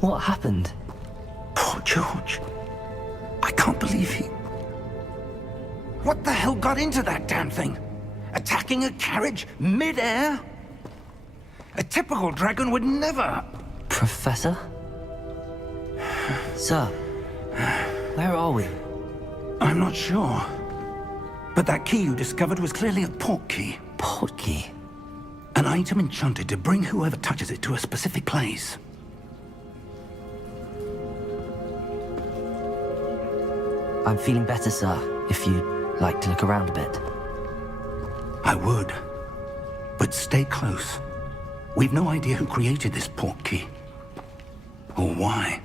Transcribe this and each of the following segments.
What happened? Poor George. I can't believe he... What the hell got into that damn thing? Attacking a carriage mid-air? A typical dragon would never... Professor? Sir, where are we? I'm not sure. But that key you discovered was clearly a port key. Port key? An item enchanted to bring whoever touches it to a specific place. I'm feeling better, sir, if you'd like to look around a bit. I would. But stay close. We've no idea who created this port key. Or why.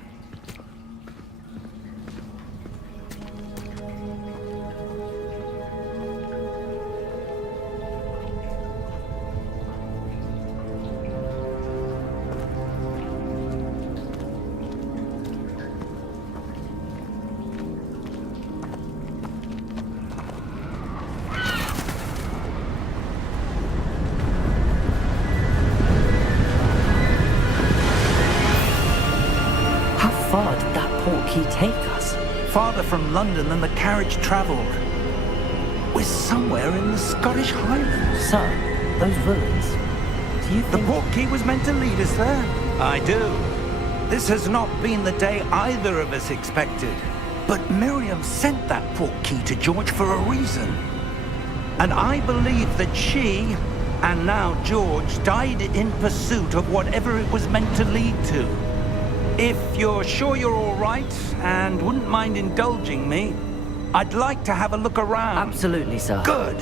Take us? Farther from London than the carriage travelled. We're somewhere in the Scottish Highlands. Sir, those ruins. Do you think... The port key was meant to lead us there? I do. This has not been the day either of us expected. But Miriam sent that port key to George for a reason. And I believe that she, and now George, died in pursuit of whatever it was meant to lead to. If you're sure you're all right, and wouldn't mind indulging me, I'd like to have a look around. Absolutely, sir. Good.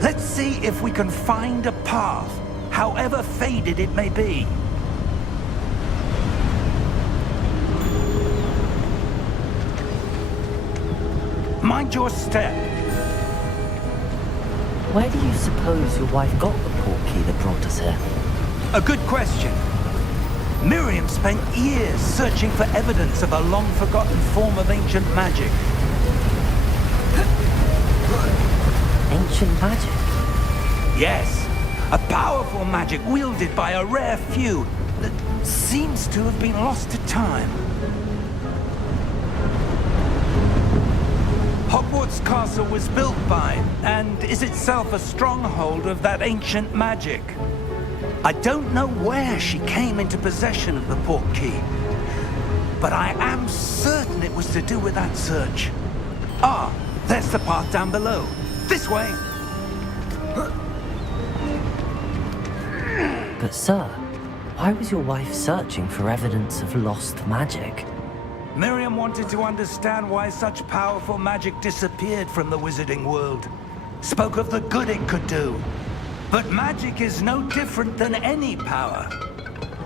Let's see if we can find a path, however faded it may be. Mind your step. Where do you suppose your wife got the port key that brought us here? A good question. Miriam spent years searching for evidence of a long-forgotten form of ancient magic. Ancient magic? Yes, a powerful magic wielded by a rare few that seems to have been lost to time. Hogwarts Castle was built by, and is itself a stronghold of that ancient magic. I don't know where she came into possession of the port key, but I am certain it was to do with that search. Ah, there's the path down below. This way! But sir, why was your wife searching for evidence of lost magic? Miriam wanted to understand why such powerful magic disappeared from the wizarding world. Spoke of the good it could do. But magic is no different than any power.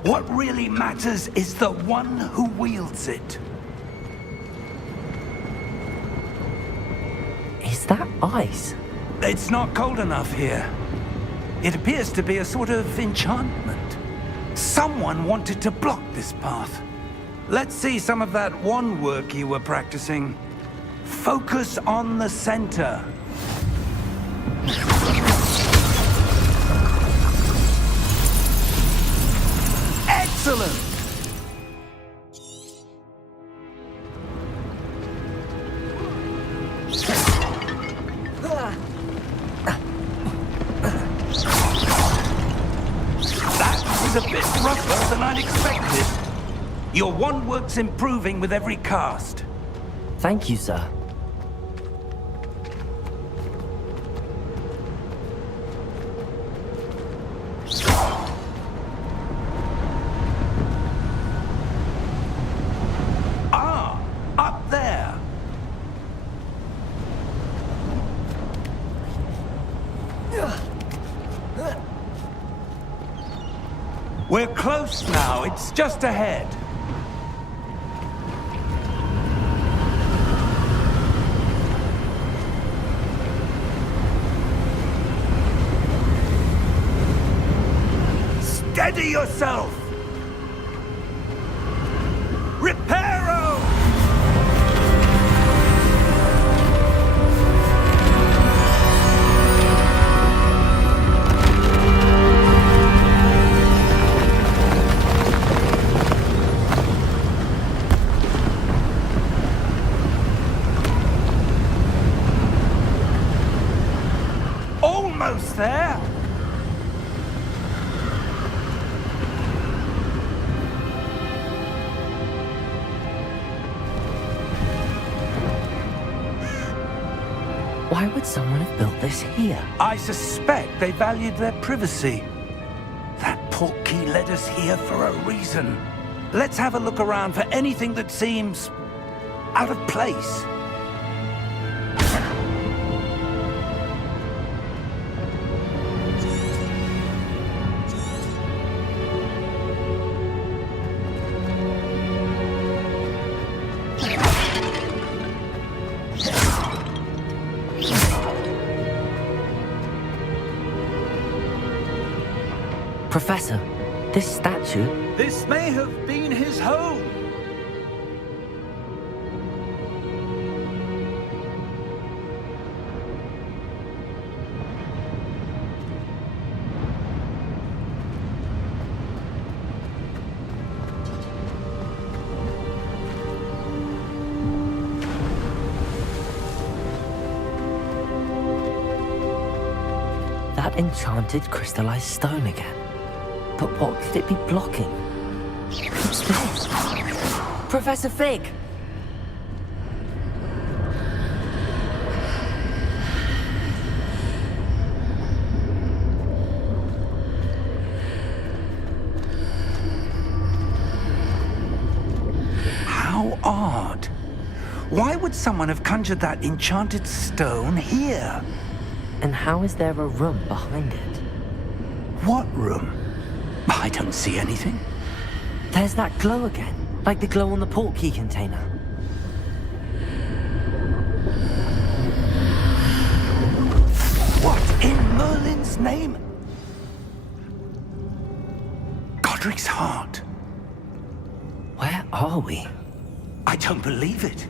What really matters is the one who wields it. Is that ice? It's not cold enough here. It appears to be a sort of enchantment. Someone wanted to block this path. Let's see some of that wand work you were practicing. Focus on the center. Excellent! That was a bit rougher than I'd expected. Your wand work's improving with every cast. Thank you, sir. Up there! We're close now. It's just ahead. Steady yourself! Reparo! almost there. Why would someone have built this here? I suspect they valued their privacy. That portkey led us here for a reason. Let's have a look around for anything that seems out of place. Professor, this statue... This may have been his home. That enchanted crystallized stone again. But what could it be blocking? What's this? Professor Fig! How odd. Why would someone have conjured that enchanted stone here? And how is there a room behind it? What room? I don't see anything. There's that glow again, like the glow on the portkey container. What in Merlin's name? Godric's heart. Where are we? I don't believe it.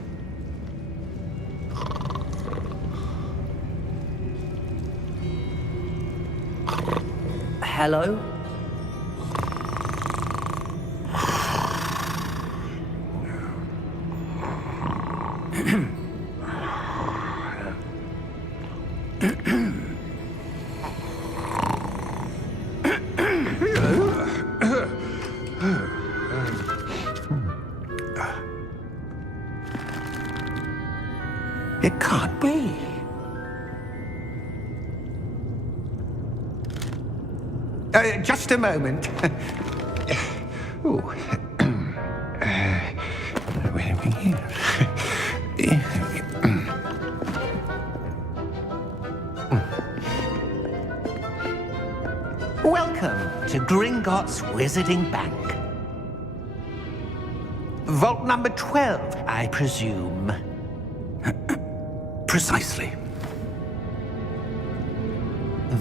Hello? It can't be. Just a moment. Ooh. Where are we here? Welcome to Gringotts Wizarding Bank. Vault number 12, I presume. Precisely.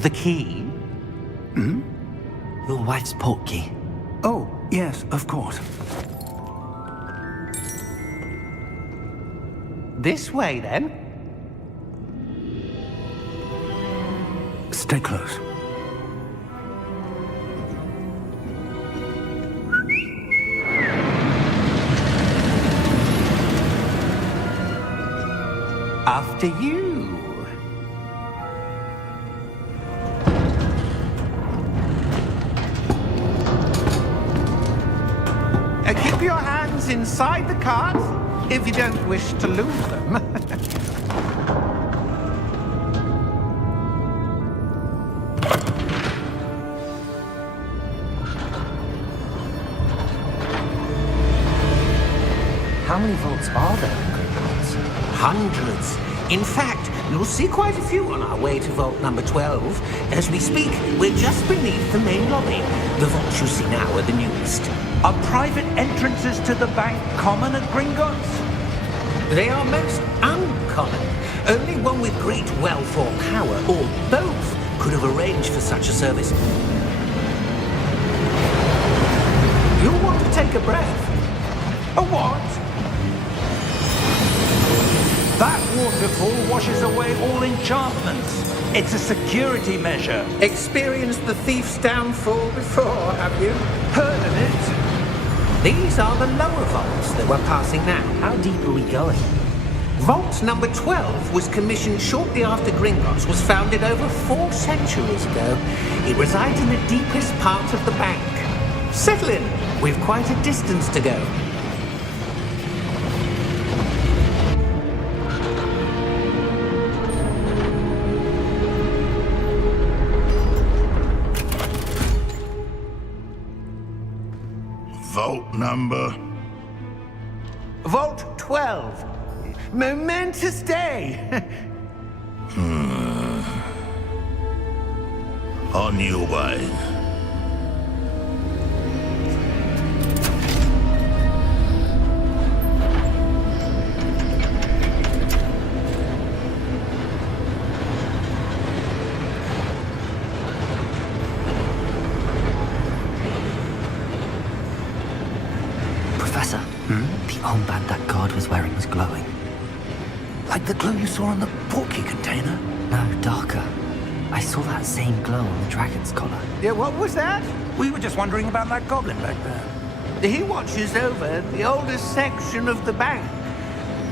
The key? Your wife's portkey. Oh, yes, of course. This way, then. Stay close. After you. Keep your hands inside the cart if you don't wish to lose them. How many vaults are there in Gringotts? Hundreds. In fact, you'll see quite a few on our way to vault number 12. As we speak, we're just beneath the main lobby. The vaults you see now are the newest. Are private entrances to the bank common at Gringotts? They are most uncommon. Only one with great wealth or power, or both, could have arranged for such a service. You'll want to take a breath. A what? That waterfall washes away all enchantments. It's a security measure. Experienced the thief's downfall before, have you? Heard of it? These are the lower vaults that we're passing now. How deep are we going? Vault number 12 was commissioned shortly after Gringotts was founded over 4 centuries ago. It resides in the deepest part of the bank. Settle in. We've quite a distance to go. Vault number? Vault 12. Momentous day. On your way. Professor, the armband that guard was wearing was glowing. Like the glow you saw on the portkey container? No, darker. I saw that same glow on the dragon's collar. Yeah, what was that? We were just wondering about that goblin back there. He watches over the oldest section of the bank.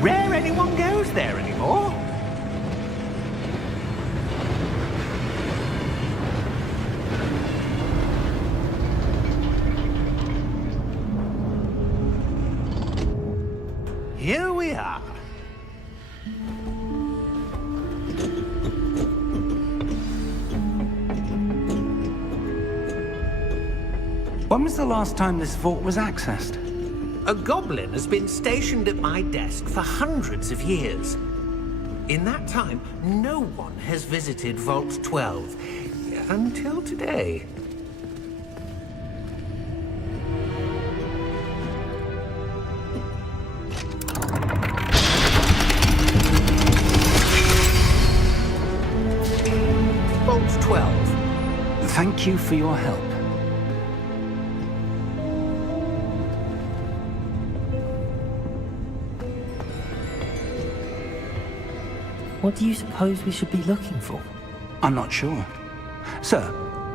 Rare anyone goes there anymore. Here we are. When was the last time this vault was accessed? A goblin has been stationed at my desk for hundreds of years. In that time, no one has visited Vault 12 until today. Vault 12. Thank you for your help. What do you suppose we should be looking for? I'm not sure. Sir,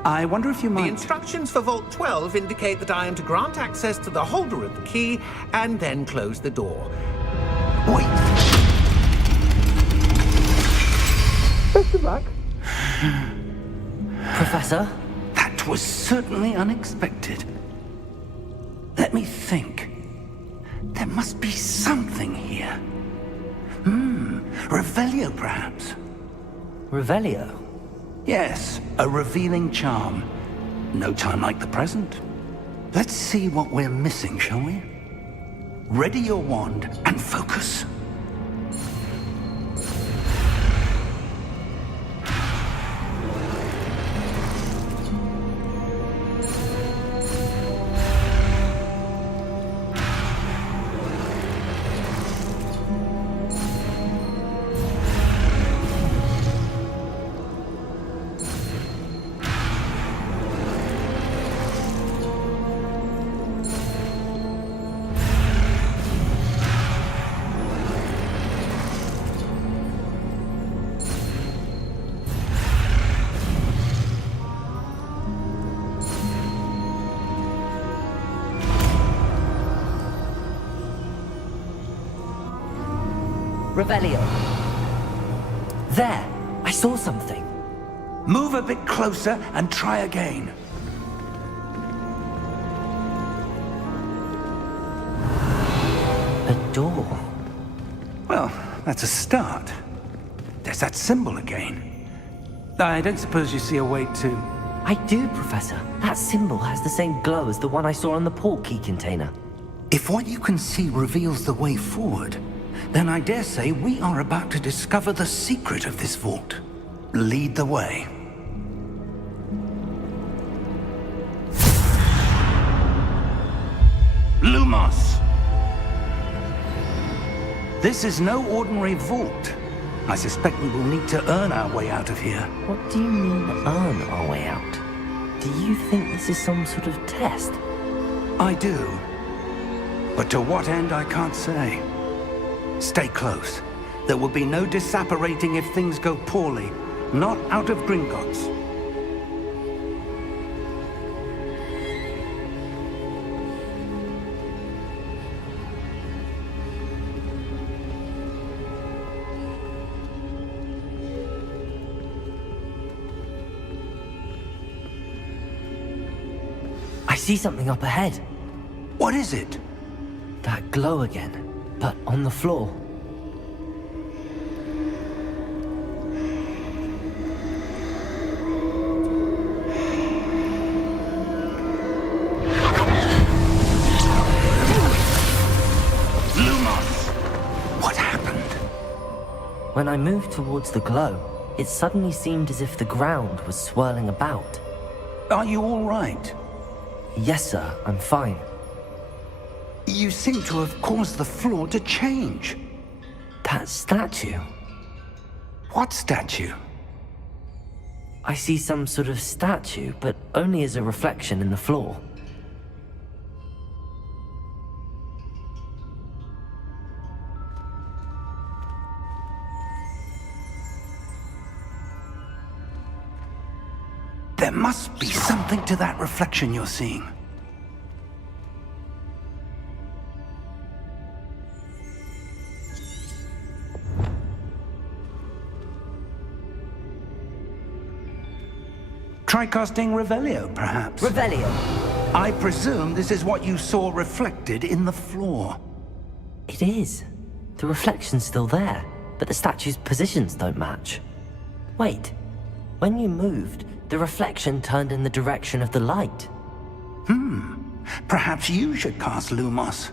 I wonder if you The might... instructions for Vault 12 indicate that I am to grant access to the holder of the key and then close the door. Wait! Best of luck. Professor? That was certainly unexpected. Let me think. There must be something here. Revelio, perhaps? Revelio? Yes, a revealing charm. No time like the present. Let's see what we're missing, shall we? Ready your wand and focus. Revelio. There! I saw something. Move a bit closer and try again. A door. Well, that's a start. There's that symbol again. I don't suppose you see a way to... I do, Professor. That symbol has the same glow as the one I saw on the portkey container. If what you can see reveals the way forward, then I dare say we are about to discover the secret of this vault. Lead the way. Lumos! This is no ordinary vault. I suspect we will need to earn our way out of here. What do you mean, earn our way out? Do you think this is some sort of test? I do. But to what end, I can't say. Stay close. There will be no disapparating if things go poorly. Not out of Gringotts. I see something up ahead. What is it? That glow again, but on the floor. Lumos! What happened? When I moved towards the glow, it suddenly seemed as if the ground was swirling about. Are you all right? Yes, sir, I'm fine. You seem to have caused the floor to change. That statue. What statue? I see some sort of statue, but only as a reflection in the floor. There must be something to that reflection you're seeing. Try casting Revelio, perhaps. Revelio! I presume this is what you saw reflected in the floor. It is. The reflection's still there, but the statue's positions don't match. Wait. When you moved, the reflection turned in the direction of the light. Perhaps you should cast Lumos.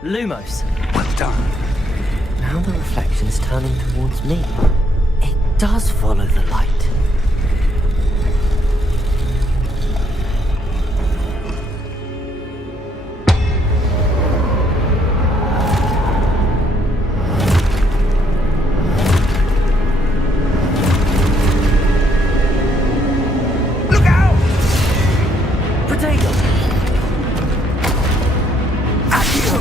Lumos! Well done. Now the reflection's turning towards me. It does follow the light. Look out! Potato! Accio!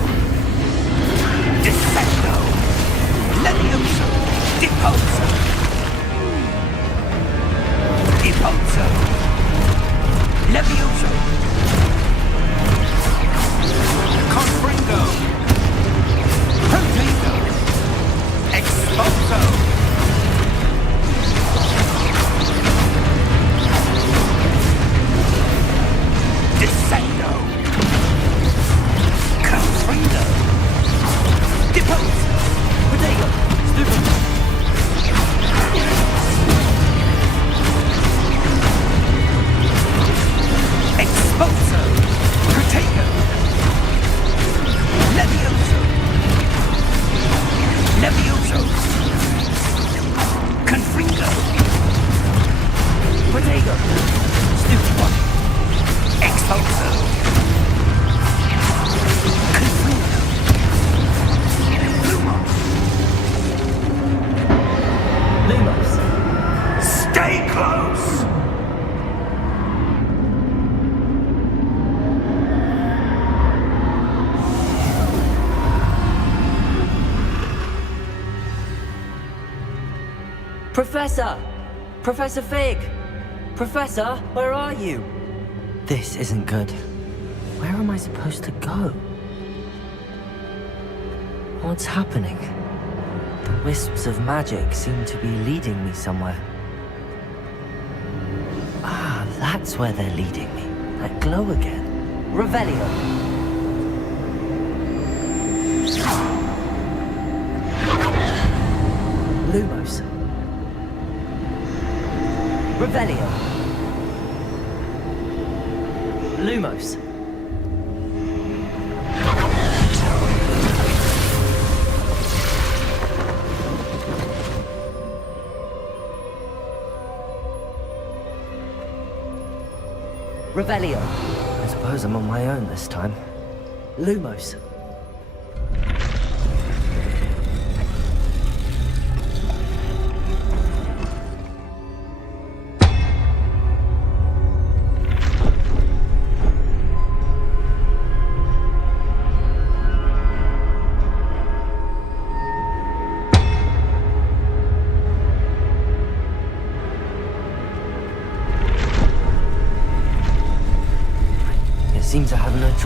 Descendo! Levioso! Deposo! Deposo! Levioso! Confringo! Protego! Exposo! Descendo! Confringo! Depose! Potato! Stupid! Exposo! Protego! Levioso! Levioso! Confringo! Potato! Stupid one! Exposo! Confringo! Lumos! Lumos! Stay close! Professor! Professor Fig! Professor, where are you? This isn't good. Where am I supposed to go? What's happening? The wisps of magic seem to be leading me somewhere. Ah, that's where they're leading me. That glow again. Revelio! Lumos. Revelio. Lumos. Revelio. I suppose I'm on my own this time. Lumos.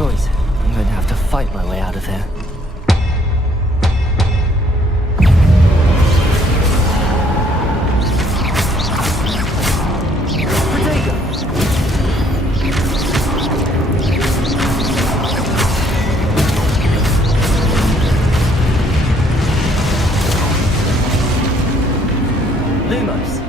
choice. I'm going to have to fight my way out of here. Lumos.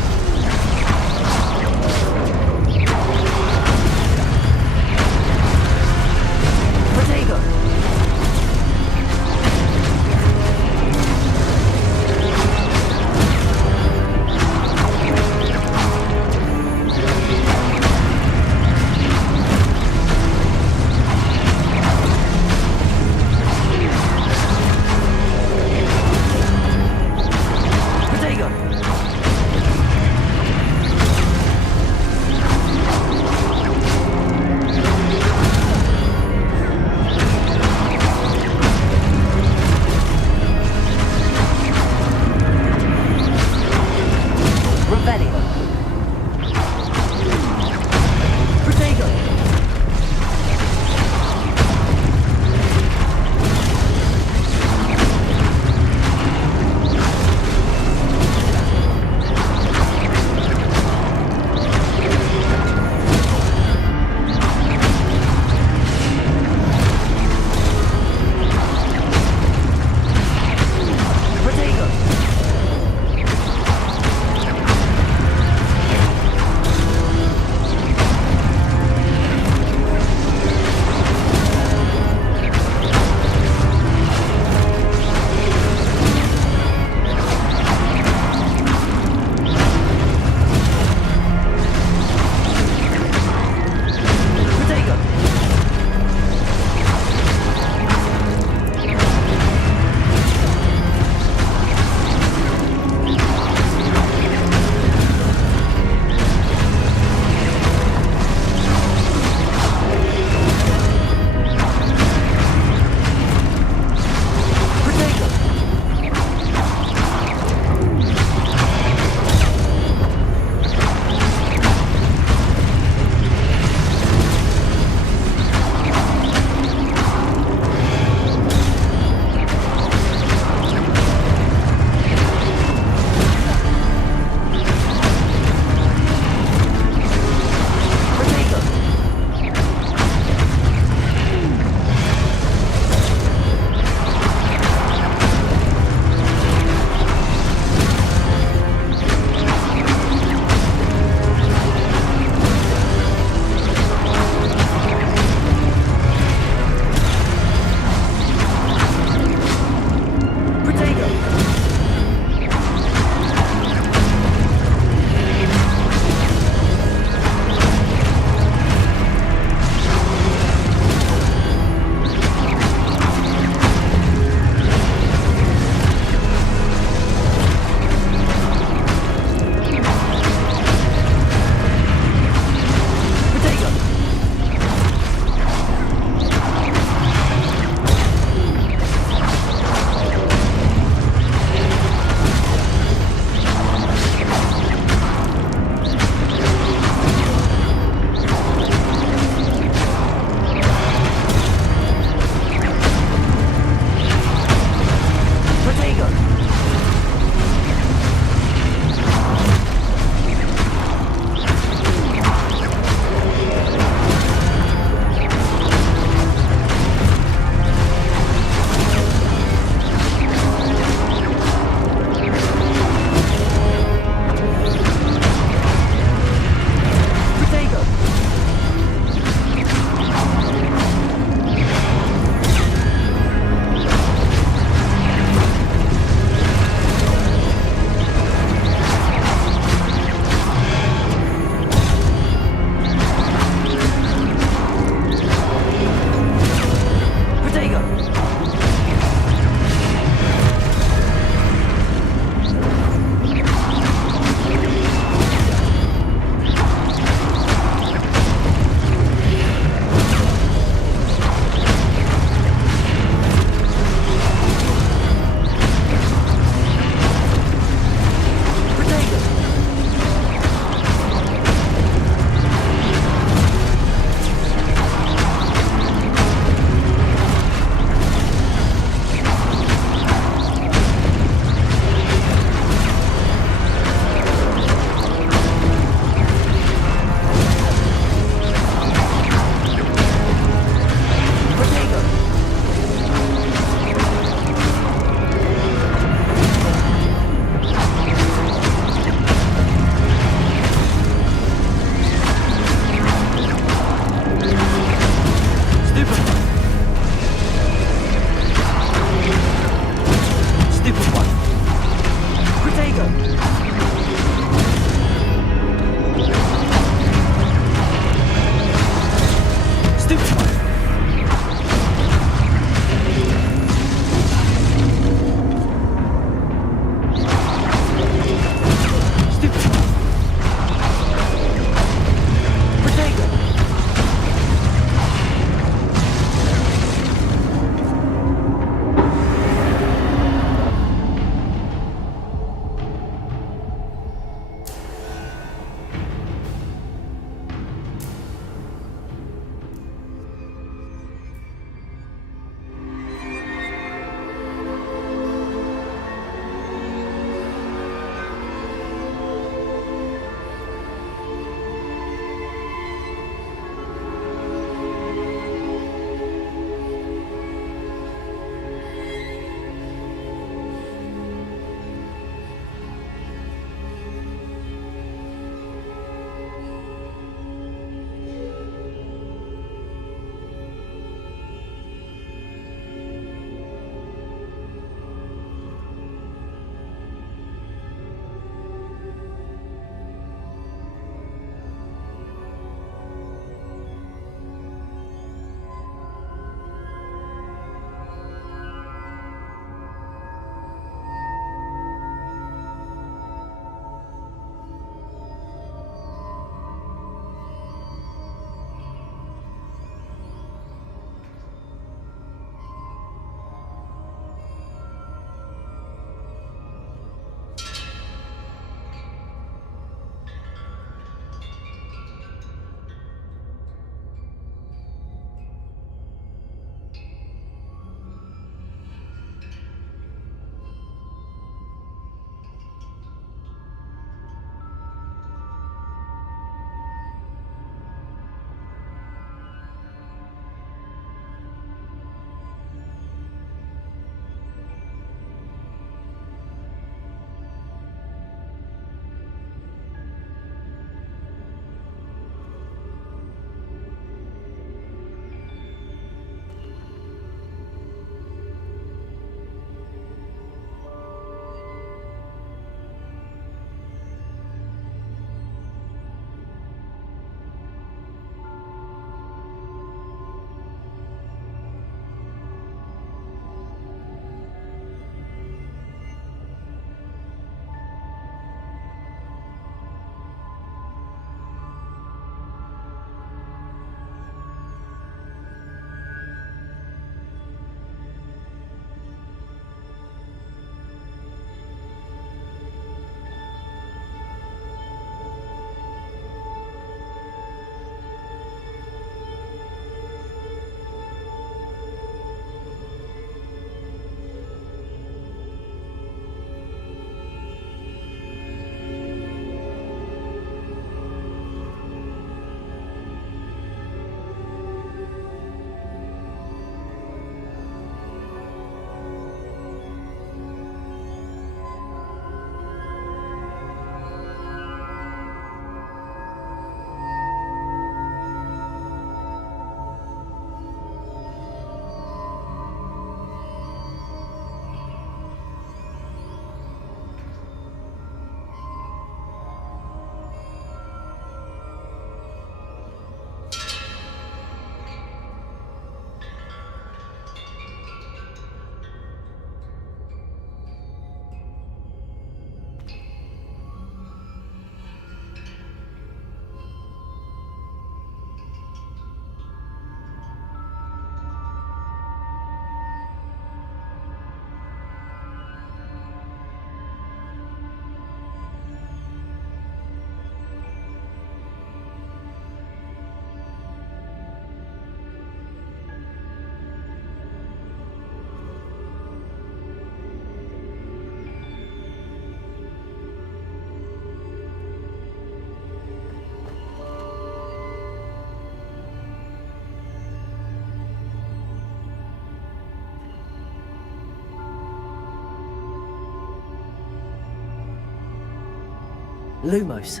Lumos.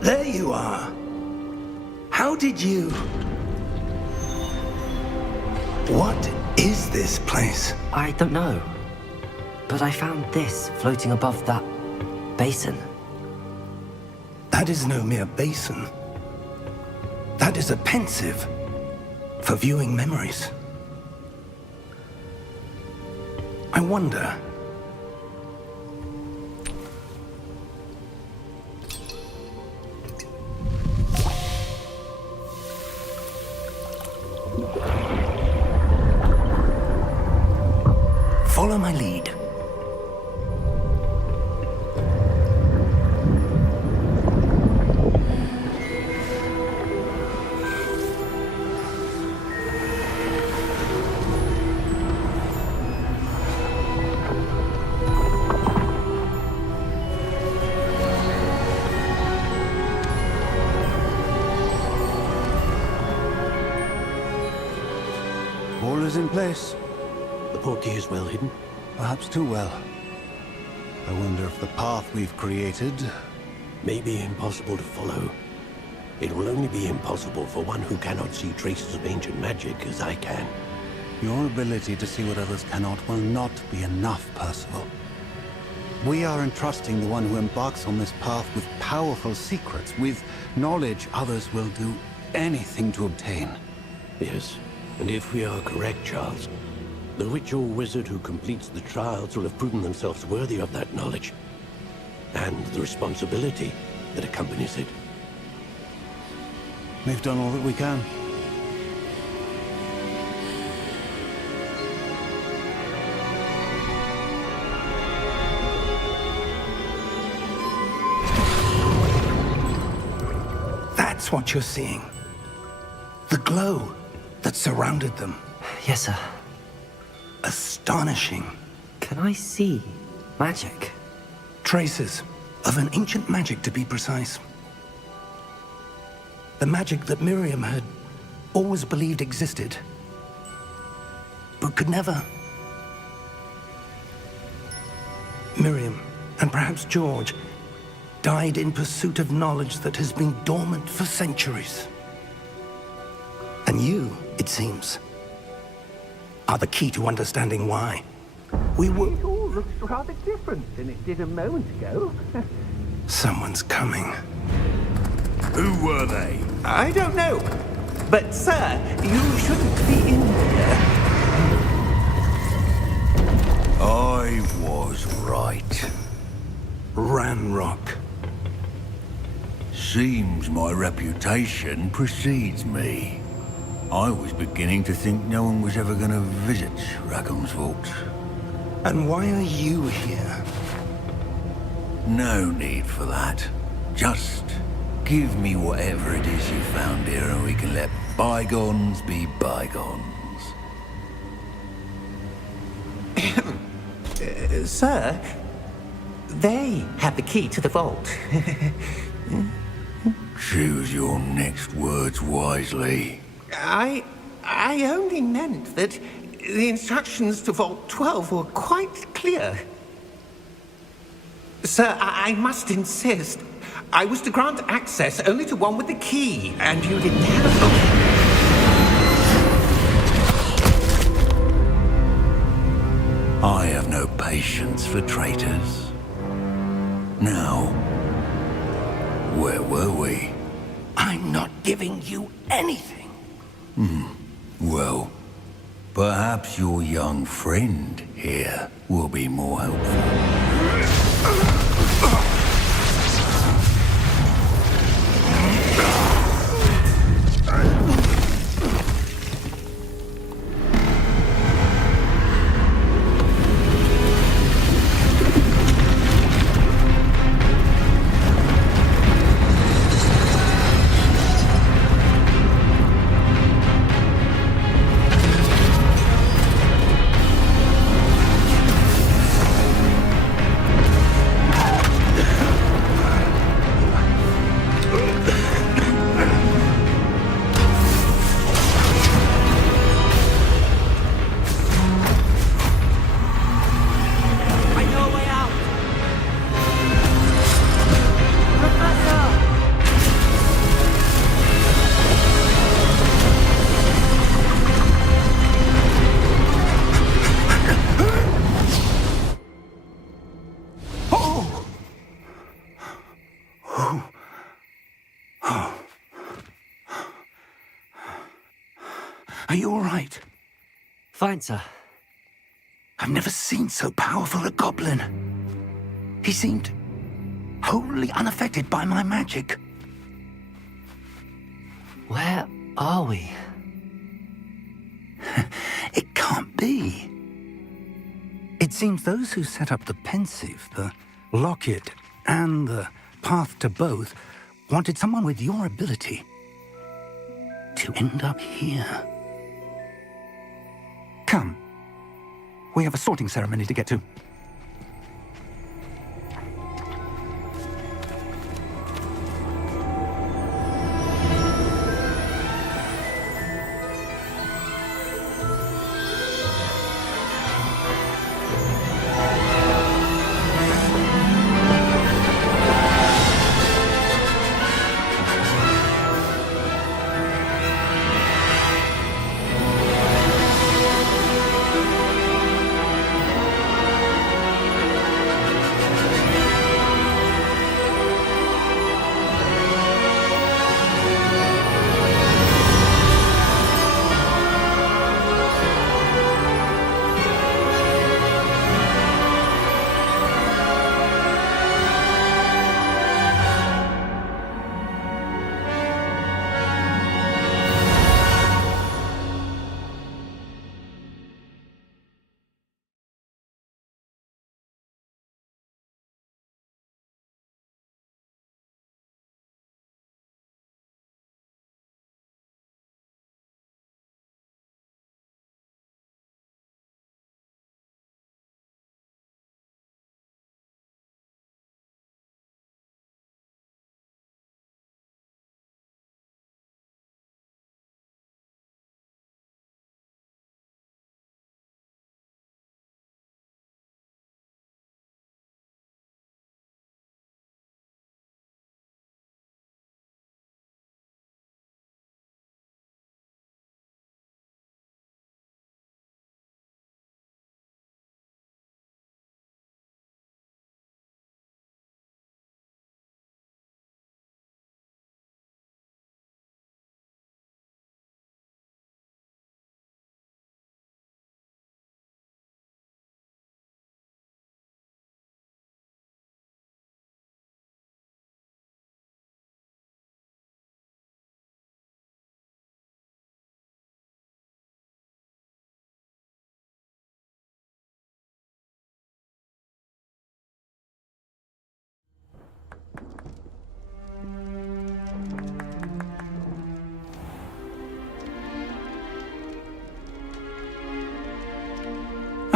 There you are. How did you... What is this place? I don't know. But I found this floating above that basin. That is no mere basin. That is a pensive for viewing memories. I wonder... Follow my lead. All is in place. The portkey is well hidden. Perhaps too well. I wonder if the path we've created... May be impossible to follow. It will only be impossible for one who cannot see traces of ancient magic as I can. Your ability to see what others cannot will not be enough, Percival. We are entrusting the one who embarks on this path with powerful secrets, with knowledge others will do anything to obtain. Yes, and if we are correct, Charles, the witch or wizard who completes the trials will have proven themselves worthy of that knowledge, and the responsibility that accompanies it. We've done all that we can. That's what you're seeing. The glow that surrounded them. Yes, sir. Astonishing. Can I see magic? Traces of an ancient magic, to be precise. The magic that Miriam had always believed existed, but could never. Miriam, and perhaps George, died in pursuit of knowledge that has been dormant for centuries. And you, it seems, are the key to understanding why. We were... It all looks rather different than it did a moment ago. Someone's coming. Who were they? I don't know. But, sir, you shouldn't be in here. I was right. Ranrock. Seems my reputation precedes me. I was beginning to think no one was ever going to visit Rackham's vault. And why are you here? No need for that. Just give me whatever it is you found here and we can let bygones be bygones. Sir, they have the key to the vault. Choose your next words wisely. I only meant that the instructions to Vault 12 were quite clear. Sir, I must insist. I was to grant access only to one with the key, and you didn't have it. I have no patience for traitors. Now, where were we? I'm not giving you anything. Well, perhaps your young friend here will be more helpful. Are you all right? Fine, sir. I've never seen so powerful a goblin. He seemed wholly unaffected by my magic. Where are we? It can't be. It seems those who set up the pensive, the locket, and the path to both wanted someone with your ability to end up here. Come. We have a sorting ceremony to get to.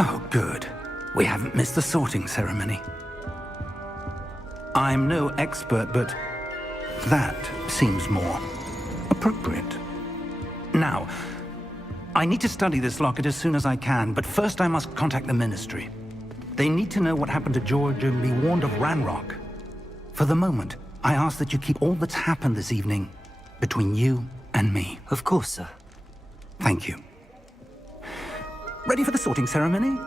Oh, good. We haven't missed the sorting ceremony. I'm no expert, but that seems more appropriate. Now, I need to study this locket as soon as I can, but first I must contact the Ministry. They need to know what happened to George and be warned of Ranrock. For the moment, I ask that you keep all that's happened this evening between you and me. Of course, sir. Thank you. Ready for the sorting ceremony?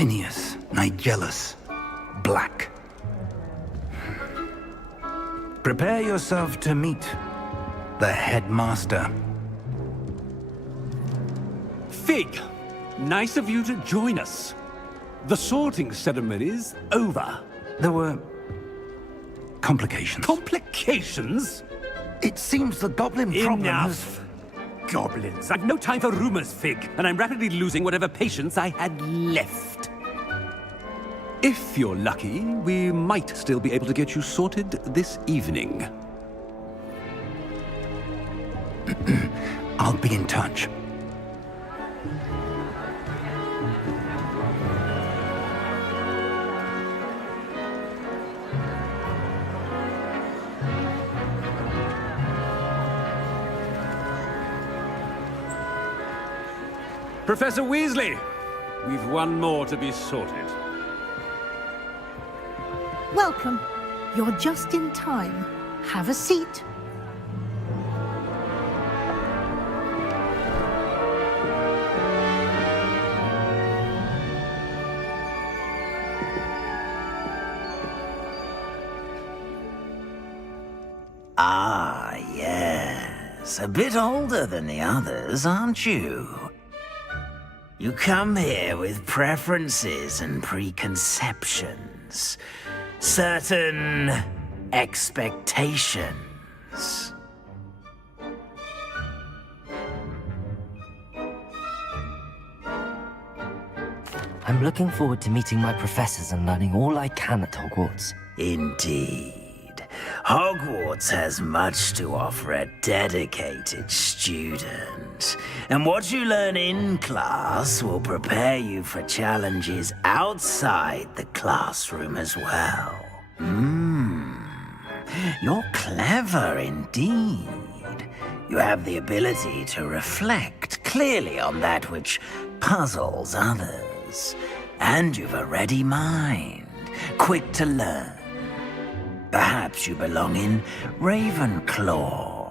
Tinius, Nigellus, Black. Prepare yourself to meet the headmaster. Fig, nice of you to join us. The sorting ceremony's over. There were complications. Complications? It seems the goblin problem has... Enough! Goblins. I've no time for rumors, Fig, and I'm rapidly losing whatever patience I had left. If you're lucky, we might still be able to get you sorted this evening. I'll be in touch. Professor Weasley, we've one more to be sorted. Welcome. You're just in time. Have a seat. Ah, yes. A bit older than the others, aren't you? You come here with preferences and preconceptions. Certain expectations. I'm looking forward to meeting my professors and learning all I can at Hogwarts. Indeed. Hogwarts has much to offer a dedicated student. And what you learn in class will prepare you for challenges outside the classroom as well. You're clever indeed. You have the ability to reflect clearly on that which puzzles others. And you've a ready mind, quick to learn. Perhaps you belong in Ravenclaw.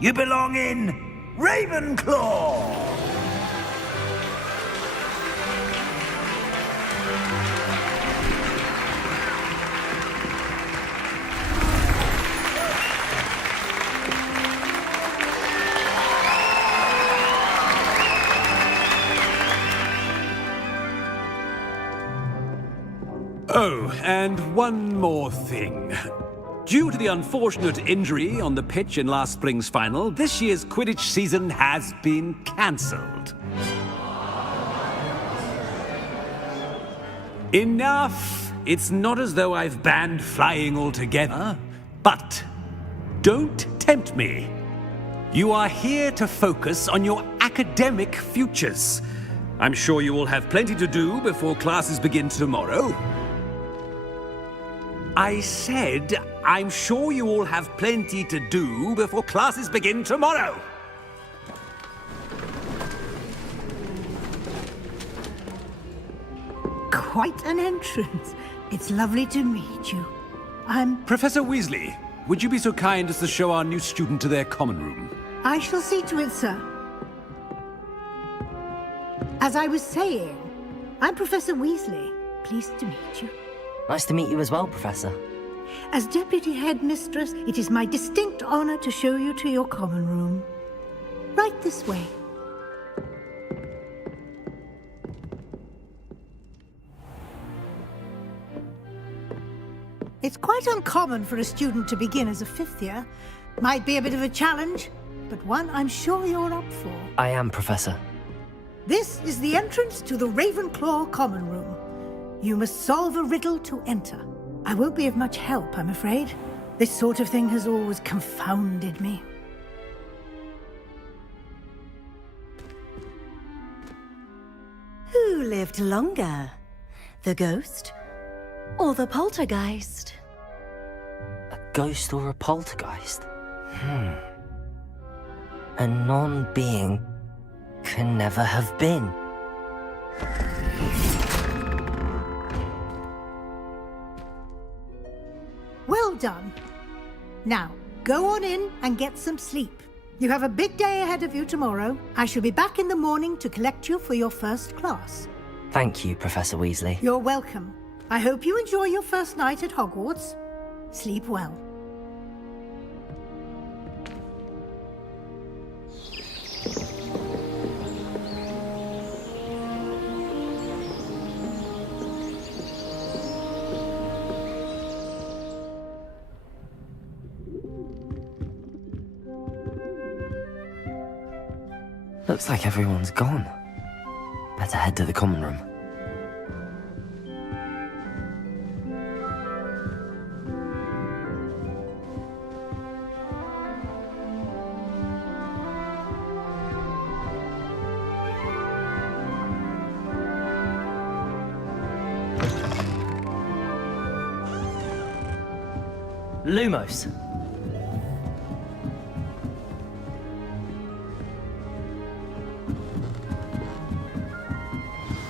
You belong in Ravenclaw! Oh, and one more thing. Due to the unfortunate injury on the pitch in last spring's final, this year's Quidditch season has been cancelled. Enough! It's not as though I've banned flying altogether, but don't tempt me. You are here to focus on your academic futures. I'm sure you will have plenty to do before classes begin tomorrow. I said, I'm sure you all have plenty to do before classes begin tomorrow. Quite an entrance. It's lovely to meet you. Professor Weasley, would you be so kind as to show our new student to their common room? I shall see to it, sir. As I was saying, I'm Professor Weasley. Pleased to meet you. Nice to meet you as well, Professor. As Deputy Headmistress, it is my distinct honor to show you to your common room. Right this way. It's quite uncommon for a student to begin as a fifth year. Might be a bit of a challenge, but one I'm sure you're up for. I am, Professor. This is the entrance to the Ravenclaw common room. You must solve a riddle to enter. I won't be of much help, I'm afraid. This sort of thing has always confounded me. Who lived longer? The ghost or the poltergeist? ghost or a poltergeist? A non-being can never have been. Well done. Now, go on in and get some sleep. You have a big day ahead of you tomorrow. I shall be back in the morning to collect you for your first class. Thank you, Professor Weasley. You're welcome. I hope you enjoy your first night at Hogwarts. Sleep well. Looks like everyone's gone. Better head to the common room. Lumos.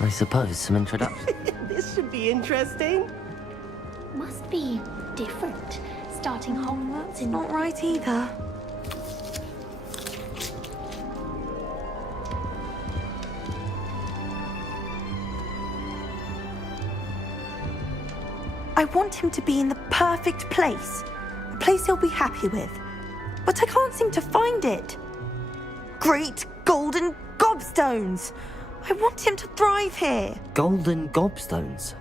I suppose some introduction. This should be interesting. Must be different. Starting Hogwarts in... Not right either. I want him to be in the perfect place. A place he'll be happy with. But I can't seem to find it. Great golden gobstones! I want him to thrive here. Golden gobstones?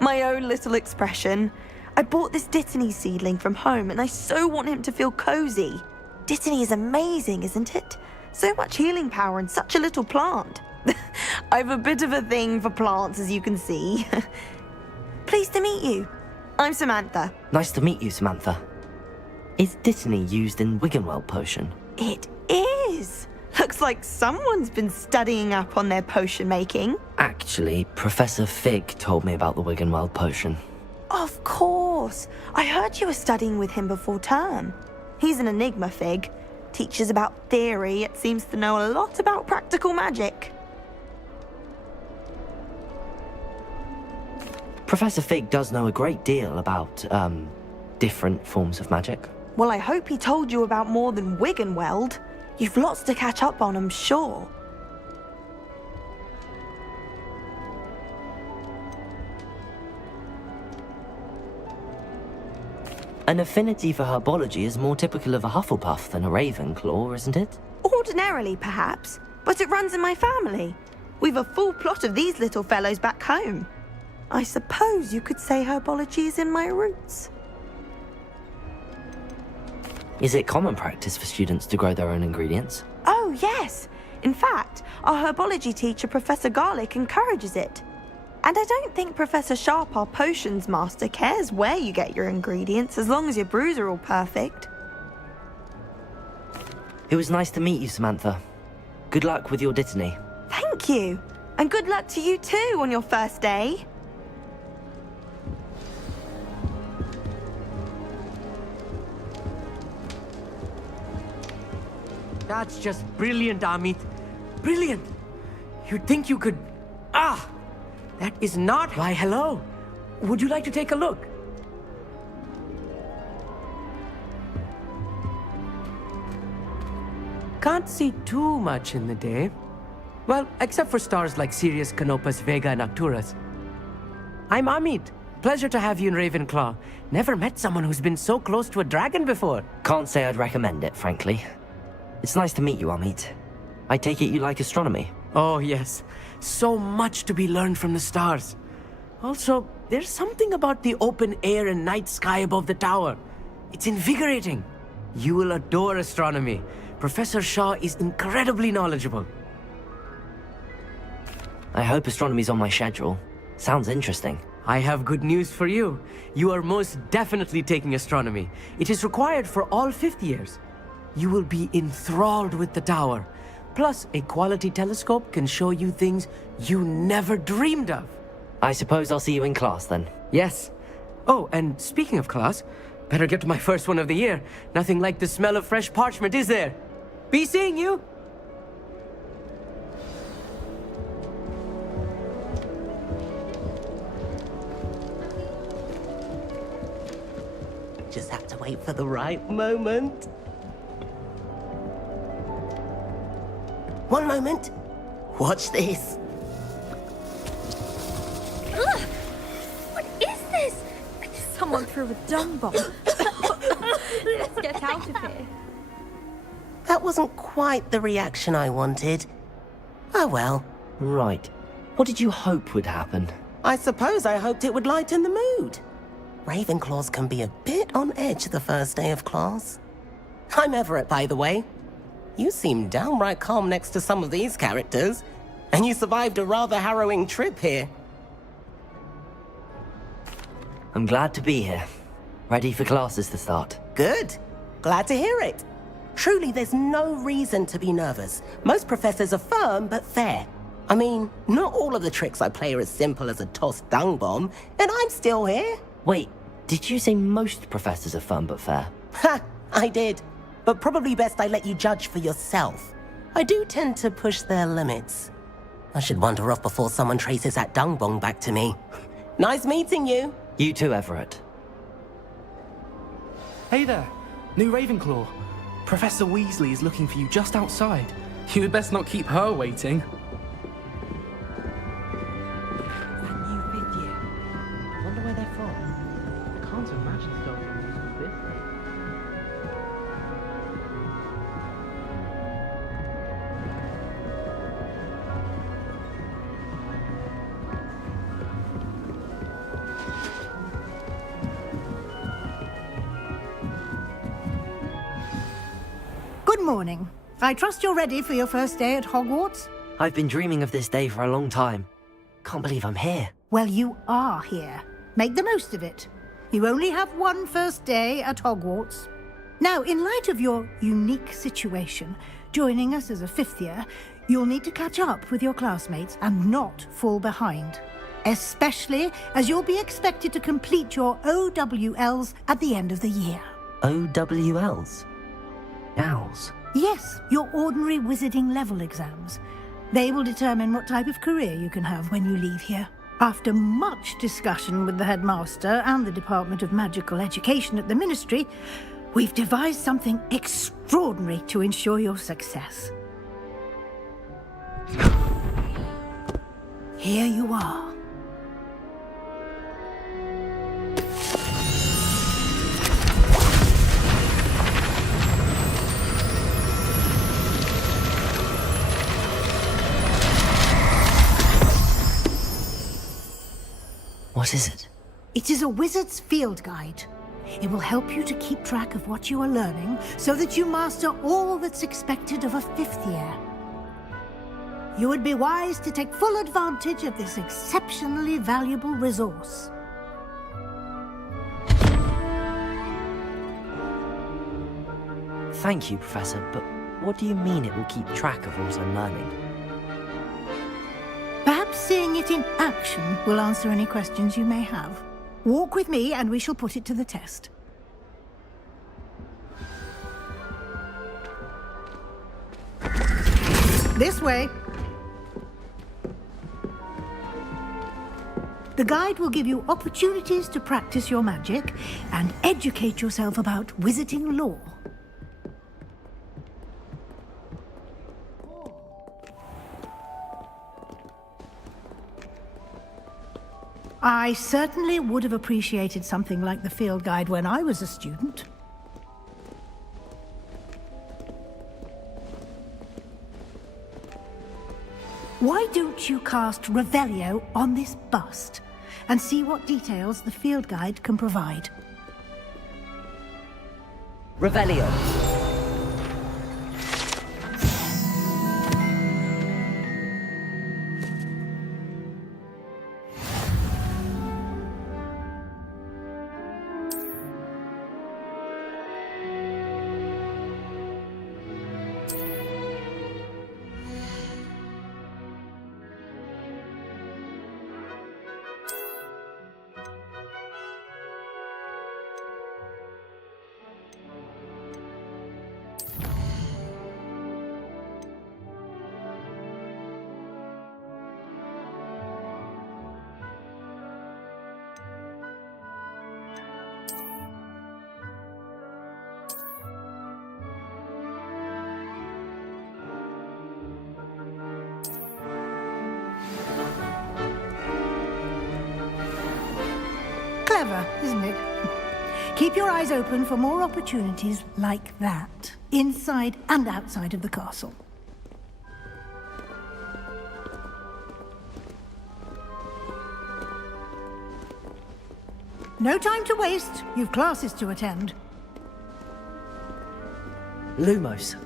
My own little expression. I bought this Dittany seedling from home and I so want him to feel cozy. Dittany is amazing, isn't it? So much healing power in such a little plant. I've a bit of a thing for plants, as you can see. Pleased to meet you. I'm Samantha. Nice to meet you, Samantha. Is Dittany used in Wiggenweld potion? It is. Looks like someone's been studying up on their potion making. Actually, Professor Fig told me about the Wiggenweld potion. Of course. I heard you were studying with him before term. He's an enigma, Fig. Teaches about theory, yet seems to know a lot about practical magic. Professor Fig does know a great deal about, different forms of magic. Well, I hope he told you about more than Wiggenweld. You've lots to catch up on, I'm sure. An affinity for herbology is more typical of a Hufflepuff than a Ravenclaw, isn't it? Ordinarily, perhaps, but it runs in my family. We've a full plot of these little fellows back home. I suppose you could say herbology is in my roots. Is it common practice for students to grow their own ingredients? Oh, yes. In fact, our herbology teacher, Professor Garlick, encourages it. And I don't think Professor Sharp, our potions master, cares where you get your ingredients, as long as your brews are all perfect. It was nice to meet you, Samantha. Good luck with your Dittany. Thank you. And good luck to you too on your first day. That's just brilliant, Amit. Brilliant. You'd think you could... Ah! That is not... Why, hello. Would you like to take a look? Can't see too much in the day. Well, except for stars like Sirius, Canopus, Vega, and Arcturus. I'm Amit. Pleasure to have you in Ravenclaw. Never met someone who's been so close to a dragon before. Can't say I'd recommend it, frankly. It's nice to meet you, Amit. I take it you like astronomy? Oh, yes. So much to be learned from the stars. Also, there's something about the open air and night sky above the tower. It's invigorating. You will adore astronomy. Professor Shaw is incredibly knowledgeable. I hope astronomy's on my schedule. Sounds interesting. I have good news for you. You are most definitely taking astronomy. It is required for all 5th years. You will be enthralled with the tower. Plus, a quality telescope can show you things you never dreamed of. I suppose I'll see you in class then. Yes. Oh, and speaking of class, Better get to my first one of the year. Nothing like the smell of fresh parchment, is there? Be seeing you! Just have to wait for the right moment. One moment. Watch this. Ugh! What is this? Someone threw a dung bomb. Let's get out of here. That wasn't quite the reaction I wanted. Oh well. Right. What did you hope would happen? I suppose I hoped it would lighten the mood. Ravenclaws can be a bit on edge the first day of class. I'm Everett, by the way. You seem downright calm next to some of these characters, and you survived a rather harrowing trip here. I'm glad to be here. Ready for classes to start. Good. Glad to hear it. Truly, there's no reason to be nervous. Most professors are firm but fair. I mean, not all of the tricks I play are as simple as a tossed dung bomb, and I'm still here. Wait, did you say most professors are fun but fair? Ha! I did. But probably best I let you judge for yourself. I do tend to push their limits. I should wander off before someone traces that dung bomb back to me. Nice meeting you. You too, Everett. Hey there, new Ravenclaw. Professor Weasley is looking for you just outside. You had best not keep her waiting. That new fifth year. I wonder where they're from. I can't imagine starting a school this late. Good morning. I trust you're ready for your first day at Hogwarts? I've been dreaming of this day for a long time. Can't believe I'm here. Well, you are here. Make the most of it. You only have one first day at Hogwarts. Now, in light of your unique situation, joining us as a fifth year, you'll need to catch up with your classmates and not fall behind. Especially as you'll be expected to complete your OWLs at the end of the year. OWLs? Owls? Yes, your ordinary wizarding level exams. They will determine what type of career you can have when you leave here. After much discussion with the headmaster and the Department of Magical Education at the Ministry, we've devised something extraordinary to ensure your success. Here you are. What is it? It is a wizard's field guide. It will help you to keep track of what you are learning so that you master all that's expected of a fifth year. You would be wise to take full advantage of this exceptionally valuable resource. Thank you, Professor, but what do you mean it will keep track of what I'm learning? Perhaps seeing it in action will answer any questions you may have. Walk with me and we shall put it to the test. This way. The guide will give you opportunities to practice your magic and educate yourself about wizarding lore. I certainly would have appreciated something like the field guide when I was a student. Why don't you cast Revelio on this bust and see what details the field guide can provide? Revelio. clever, isn't it? Keep your eyes open for more opportunities like that, inside and outside of the castle. No time to waste. You've classes to attend. Lumos.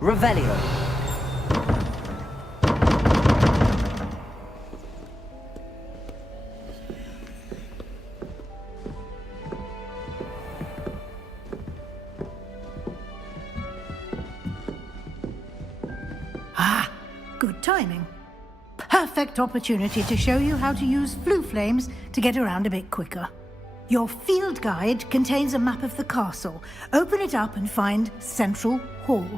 Revelio. Ah, good timing. Perfect opportunity to show you how to use flue flames to get around a bit quicker. Your field guide contains a map of the castle. Open it up and find Central Hall.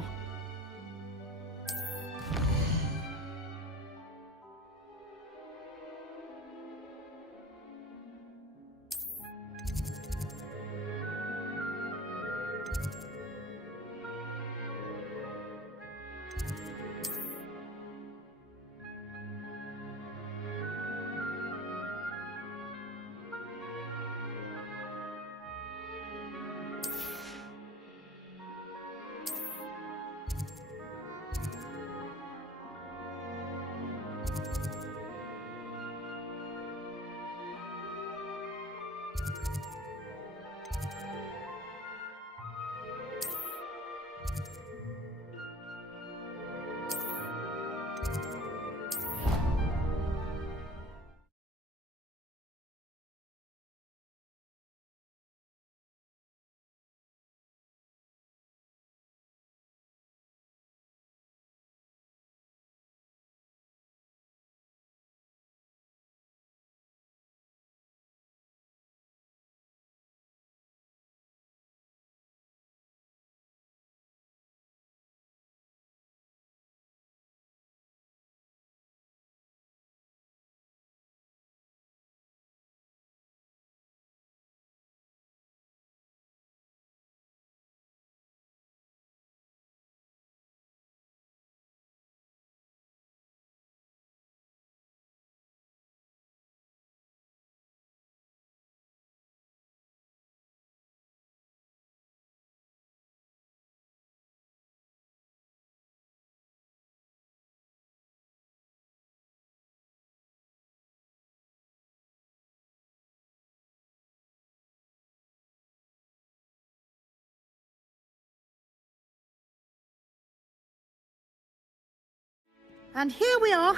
And here we are.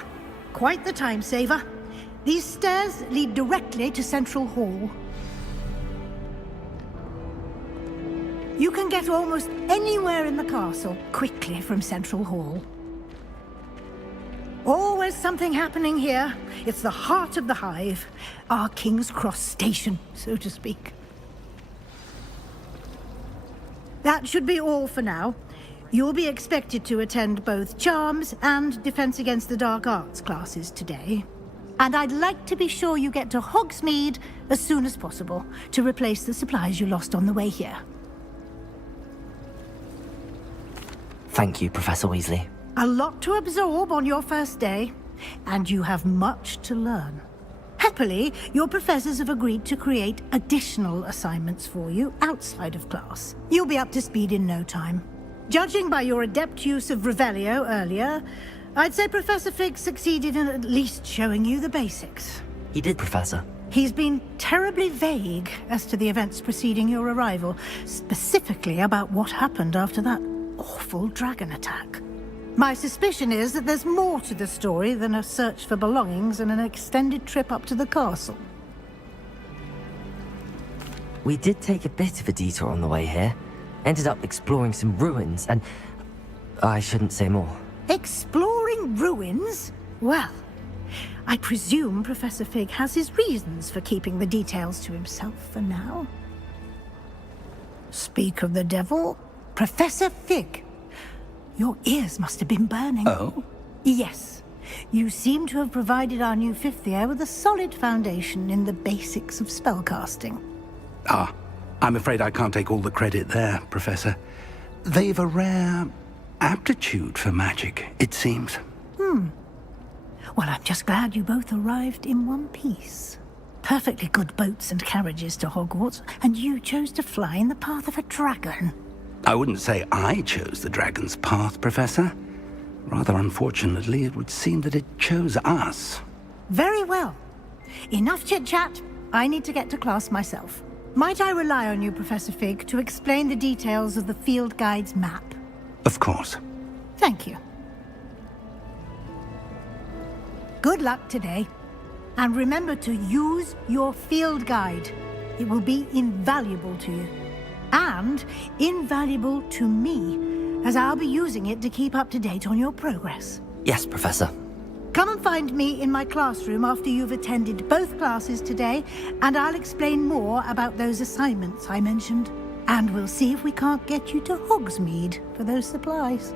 Quite the time saver. These stairs lead directly to Central Hall. You can get almost anywhere in the castle quickly from Central Hall. Always something happening here. It's the heart of the hive. Our King's Cross station, so to speak. That should be all for now. You'll be expected to attend both Charms and Defense Against the Dark Arts classes today. And I'd like to be sure you get to Hogsmeade as soon as possible to replace the supplies you lost on the way here. Thank you, Professor Weasley. A lot to absorb on your first day, and you have much to learn. Happily, your professors have agreed to create additional assignments for you outside of class. You'll be up to speed in no time. Judging by your adept use of Revelio earlier, I'd say Professor Fig succeeded in at least showing you the basics. He did, Professor. He's been terribly vague as to the events preceding your arrival, specifically about what happened after that awful dragon attack. My suspicion is that there's more to the story than a search for belongings and an extended trip up to the castle. We did take a bit of a detour on the way here. Ended up exploring some ruins and... I shouldn't say more. Exploring ruins? Well, I presume Professor Fig has his reasons for keeping the details to himself for now. Speak of the devil, Professor Fig. Your ears must have been burning. Oh? Yes. You seem to have provided our new fifth year with a solid foundation in the basics of spellcasting. Ah, I'm afraid I can't take all the credit there, Professor. They've a rare aptitude for magic, it seems. Well, I'm just glad you both arrived in one piece. Perfectly good boats and carriages to Hogwarts, and you chose to fly in the path of a dragon. I wouldn't say I chose the dragon's path, Professor. Rather unfortunately, it would seem that it chose us. Very well. Enough chit-chat. I need to get to class myself. Might I rely on you, Professor Fig, to explain the details of the field guide's map? Of course. Thank you. Good luck today. And remember to use your field guide. It will be invaluable to you. And invaluable to me, as I'll be using it to keep up to date on your progress. Yes, Professor. Come and find me in my classroom after you've attended both classes today, and I'll explain more about those assignments I mentioned. And we'll see if we can't get you to Hogsmeade for those supplies.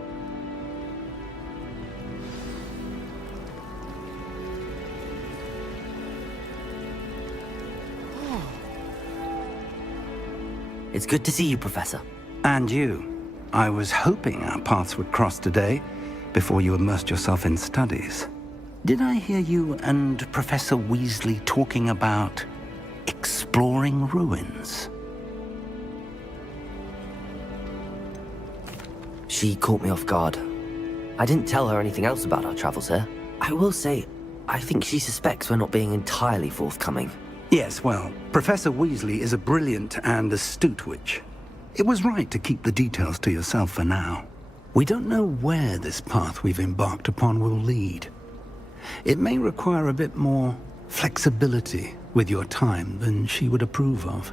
It's good to see you, Professor. And you. I was hoping our paths would cross today, before you immersed yourself in studies. Did I hear you and Professor Weasley talking about exploring ruins? She caught me off guard. I didn't tell her anything else about our travels here. I will say, I think she suspects we're not being entirely forthcoming. Yes, well, Professor Weasley is a brilliant and astute witch. It was right to keep the details to yourself for now. We don't know where this path we've embarked upon will lead. It may require a bit more flexibility with your time than she would approve of.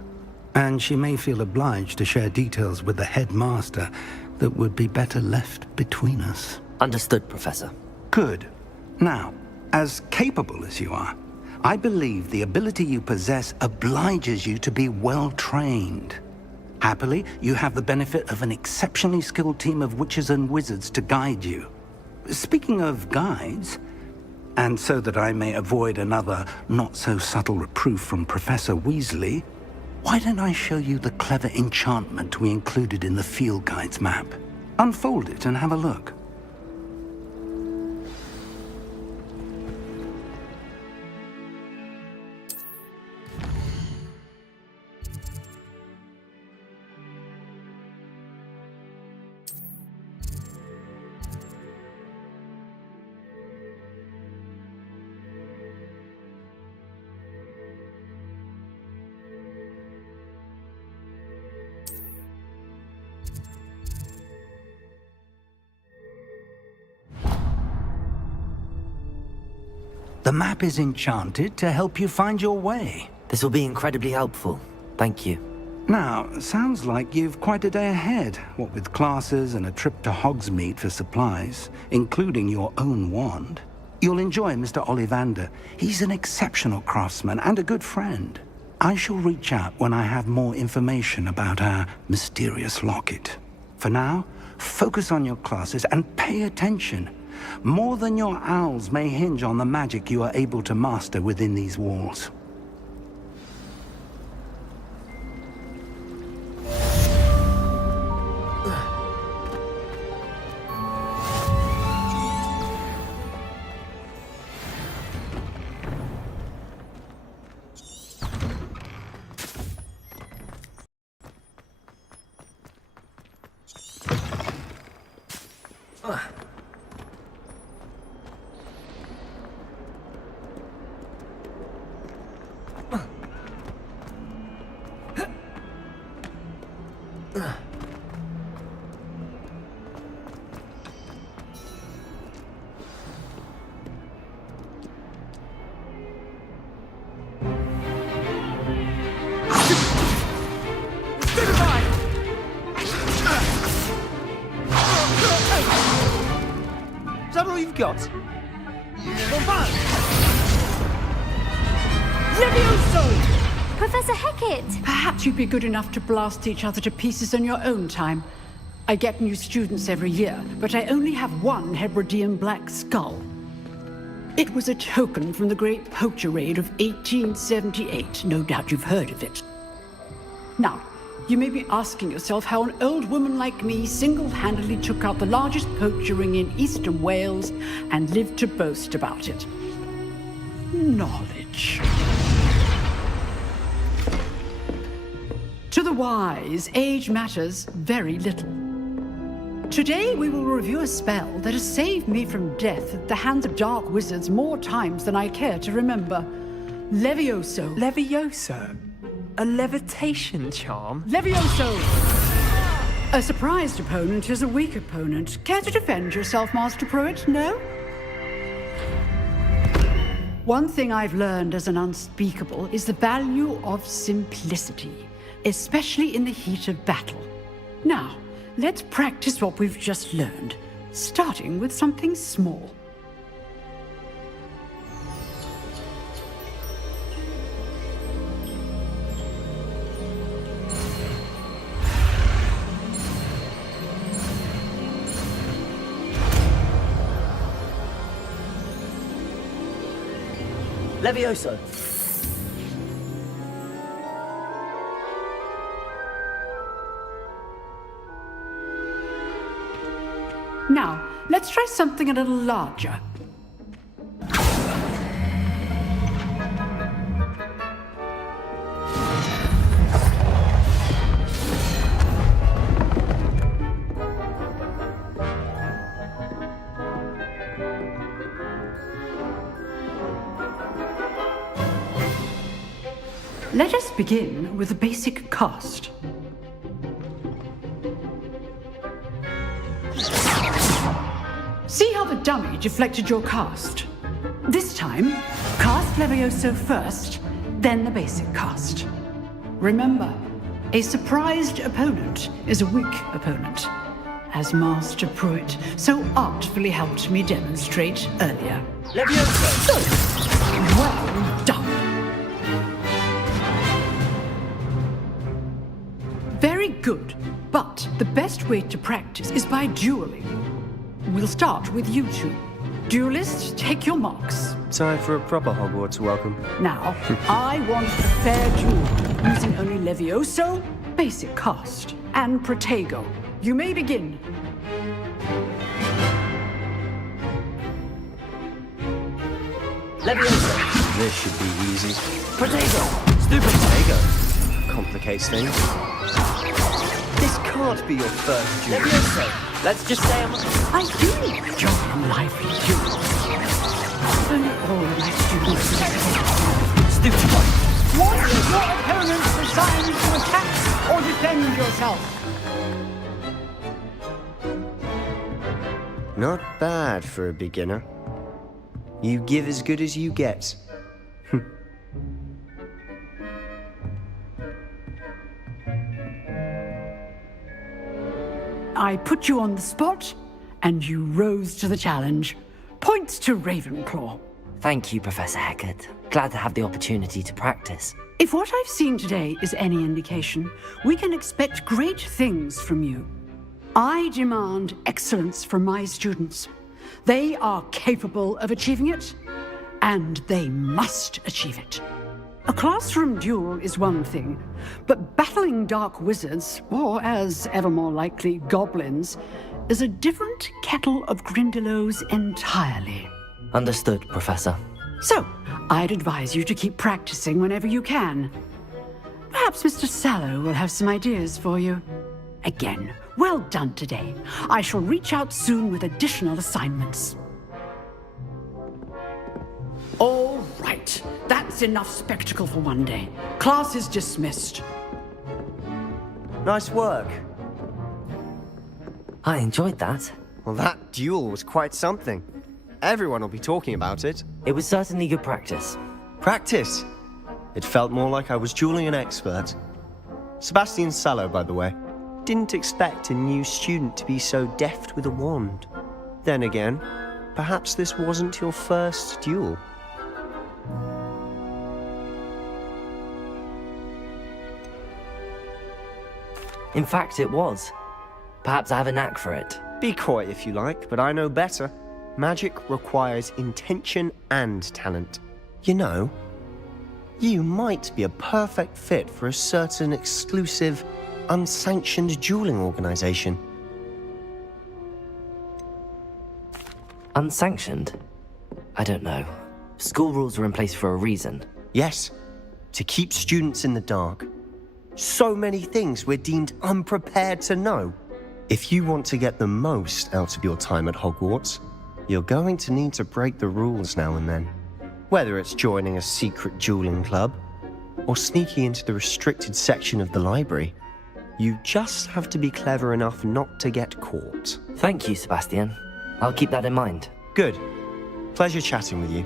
And she may feel obliged to share details with the headmaster that would be better left between us. Understood, Professor. Good. Now, as capable as you are, I believe the ability you possess obliges you to be well-trained. Happily, you have the benefit of an exceptionally skilled team of witches and wizards to guide you. Speaking of guides, and so that I may avoid another not-so-subtle reproof from Professor Weasley, why don't I show you the clever enchantment we included in the field guide's map? Unfold it and have a look. The map is enchanted to help you find your way. This will be incredibly helpful. Thank you. Now, sounds like you've quite a day ahead, what with classes and a trip to Hogsmeade for supplies, including your own wand. You'll enjoy Mr. Ollivander. He's an exceptional craftsman and a good friend. I shall reach out when I have more information about our mysterious locket. For now, focus on your classes and pay attention. More than your owls may hinge on the magic you are able to master within these walls. Is that all you've got? Professor Hecat! Perhaps you'd be good enough to blast each other to pieces on your own time. I get new students every year, but I only have one Hebridean black skull. It was a token from the Great Poacher Raid of 1878. No doubt you've heard of it. Now, You may be asking yourself how an old woman like me single-handedly took out the largest poacher ring in eastern Wales and lived to boast about it. Knowledge. To the wise, age matters very little. Today we will review a spell that has saved me from death at the hands of dark wizards more times than I care to remember. Levioso. Levioso? A levitation charm? Levioso! A surprised opponent is a weak opponent. Care to defend yourself, Master Pruitt? No? One thing I've learned as an unspeakable is the value of simplicity, especially in the heat of battle. Now, let's practice what we've just learned, starting with something small. Levioso. Now, let's try something a little larger. Let us begin with a basic cast. See how the dummy deflected your cast? This time, cast Levioso first, then the basic cast. Remember, a surprised opponent is a weak opponent, as Master Pruitt so artfully helped me demonstrate earlier. Levioso! Good. Well done. Very good, but the best way to practice is by dueling. We'll start with you two. Duelists, take your marks. Time for a proper Hogwarts welcome. Now, I want a fair duel, using only Levioso, basic cast, and Protego. You may begin. Levioso. This should be easy. Protego. Stupid. Protego. Complicates things. This can't be your first duel. Levioso. Let's just say I do enjoy a lively duel. Only all of my students Stupid boy. want your opponents assigned to attack or defend yourself. Not bad for a beginner. You give as good as you get. I put you on the spot, and you rose to the challenge. Points to Ravenclaw. Thank you, Professor Hecat. Glad to have the opportunity to practice. If what I've seen today is any indication, we can expect great things from you. I demand excellence from my students. They are capable of achieving it, and they must achieve it. A classroom duel is one thing, but battling dark wizards, or as ever more likely, goblins, is a different kettle of Grindylows entirely. Understood, Professor. So, I'd advise you to keep practicing whenever you can. Perhaps Mr. Sallow will have some ideas for you. Again, well done today. I shall reach out soon with additional assignments. All right, that's enough spectacle for one day. Class is dismissed. Nice work. I enjoyed that. Well, that duel was quite something. Everyone will be talking about it. It was certainly good practice. Practice? It felt more like I was dueling an expert. Sebastian Sallow, by the way. Didn't expect a new student to be so deft with a wand. Then again, perhaps this wasn't your first duel. In fact, it was. Perhaps I have a knack for it. Be coy if you like, but I know better. Magic requires intention and talent. You know, you might be a perfect fit for a certain exclusive unsanctioned dueling organization. Unsanctioned? I don't know. School rules are in place for a reason. Yes, to keep students in the dark. So many things we're deemed unprepared to know. If you want to get the most out of your time at Hogwarts, you're going to need to break the rules now and then. Whether it's joining a secret dueling club, or sneaking into the restricted section of the library, you just have to be clever enough not to get caught. Thank you, Sebastian. I'll keep that in mind. Good. Pleasure chatting with you.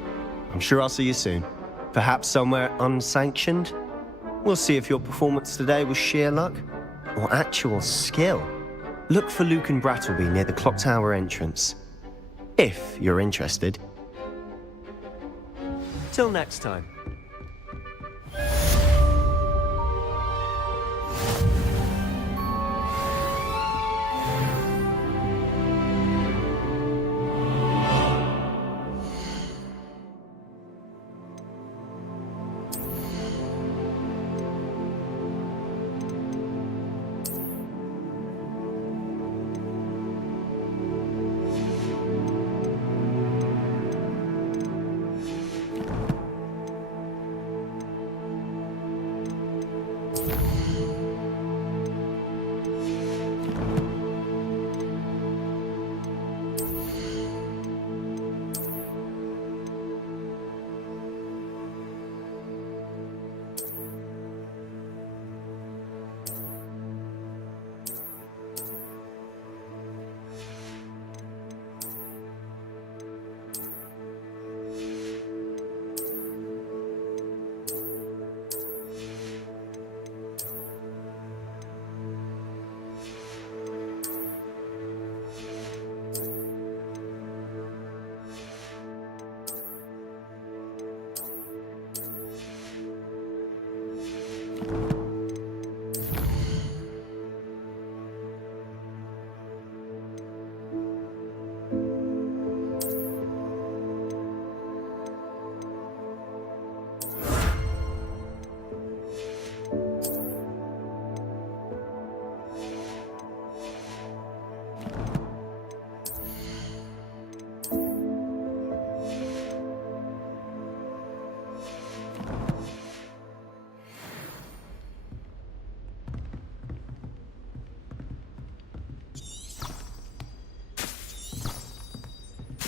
I'm sure I'll see you soon. Perhaps somewhere unsanctioned? We'll see if your performance today was sheer luck or actual skill. Look for Luke and Brattleby near the clock tower entrance. If you're interested. Till next time.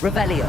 Revelio.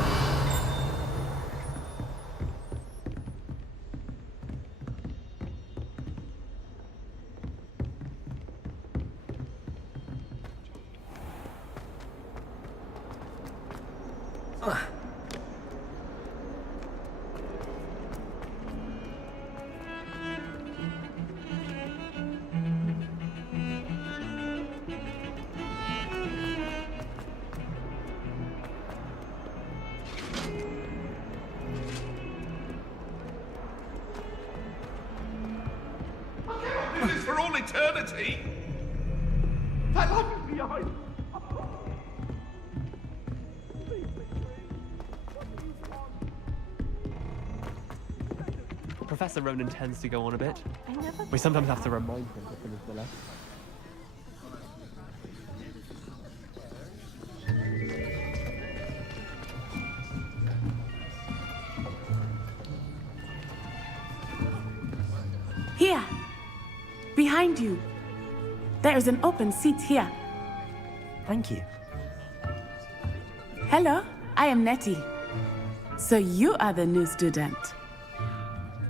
For all eternity. That love is behind. Professor Ronan tends to go on a bit. We sometimes have to remind him to finish the lesson. Here! Behind you! There is an open seat here. Thank you. Hello, I am Nettie. So you are the new student.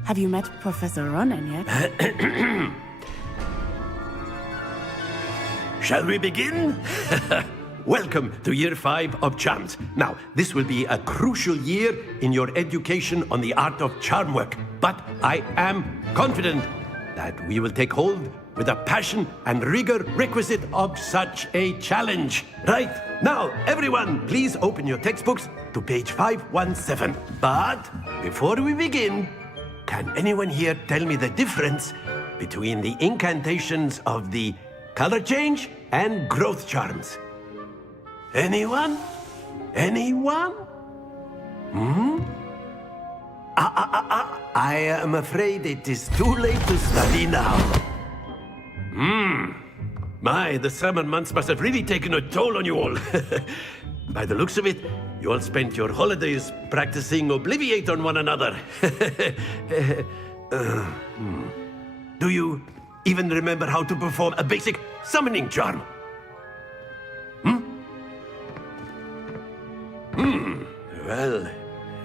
Have you met Professor Ronan yet? Shall we begin? Welcome to Year 5 of Charms. Now, this will be a crucial year in your education on the art of charm work, but I am confident that we will take hold with the passion and rigor requisite of such a challenge. Right, now, everyone, please open your textbooks to page 517. But before we begin, can anyone here tell me the difference between the incantations of the color change and growth charms? Anyone? Anyone? I am afraid it is too late to study now. My, the summer months must have really taken a toll on you all. By the looks of it, you all spent your holidays practicing Obliviate on one another. Do you even remember how to perform a basic summoning charm? Well,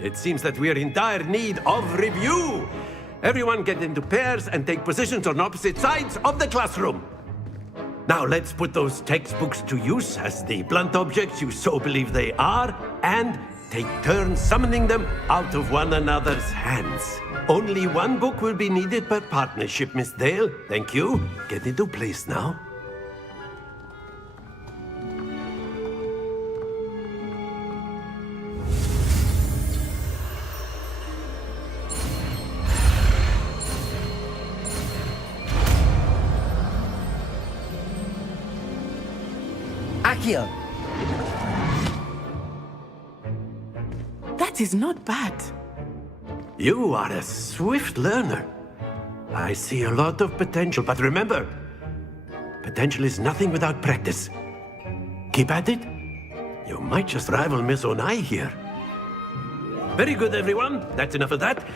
it seems that we are in dire need of review. Everyone get into pairs and take positions on opposite sides of the classroom. Now let's put those textbooks to use as the blunt objects you so believe they are, and take turns summoning them out of one another's hands. Only one book will be needed per partnership, Miss Dale. Thank you. Get into place now. Accio! That is not bad. You are a swift learner. I see a lot of potential, but remember, potential is nothing without practice. Keep at it. You might just rival Miss Onai here. Very good, everyone. That's enough of that.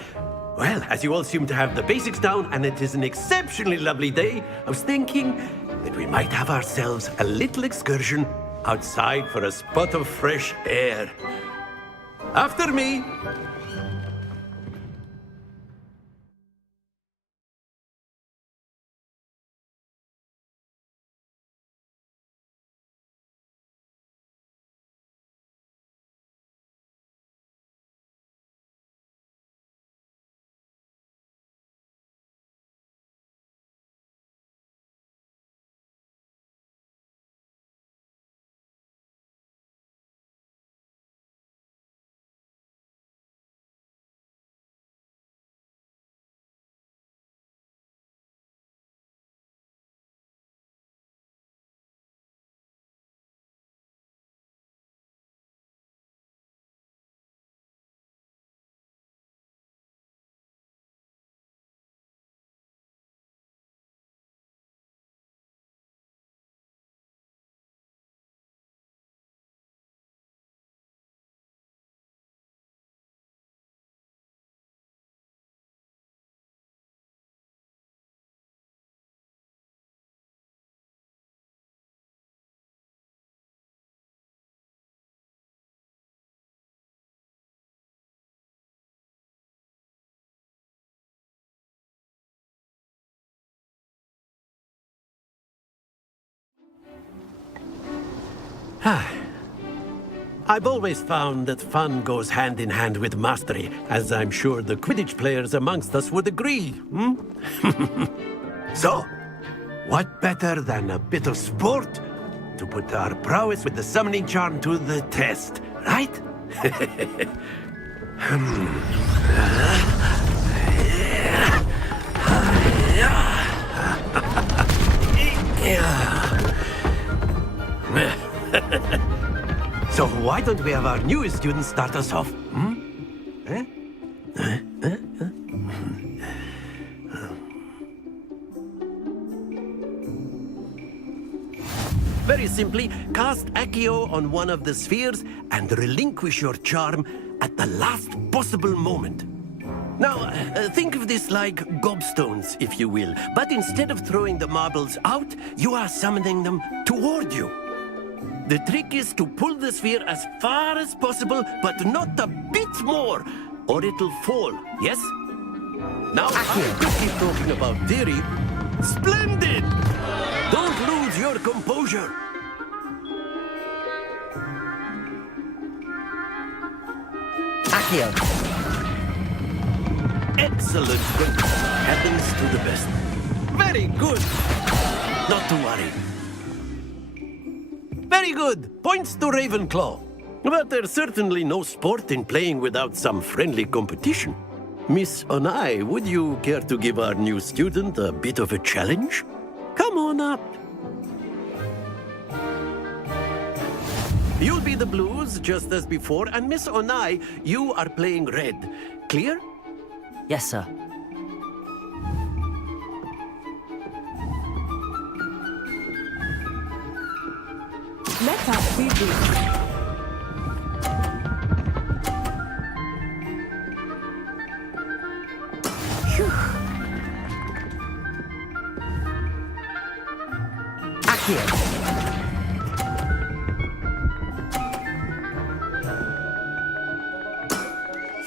Well, as you all seem to have the basics down, and it is an exceptionally lovely day, I was thinking that we might have ourselves a little excursion outside for a spot of fresh air. After me! I've always found that fun goes hand in hand with mastery, as I'm sure the Quidditch players amongst us would agree, So, what better than a bit of sport to put our prowess with the summoning charm to the test, right? So why don't we have our newest student start us off? Very simply, cast Accio on one of the spheres and relinquish your charm at the last possible moment. Now, think of this like gobstones, if you will. But instead of throwing the marbles out, you are summoning them toward you. The trick is to pull the sphere as far as possible, but not a bit more, or it'll fall, yes? Now, I could keep talking about theory. Splendid! Don't lose your composure. Accio! Excellent. Happens to the best. Very good. Not to worry. Very good. Points to Ravenclaw. But there's certainly no sport in playing without some friendly competition. Miss Onai, would you care to give our new student a bit of a challenge? Come on up. You'll be the blues, just as before, and Miss Onai, you are playing red. Clear? Yes, sir. Let us see this. Accio.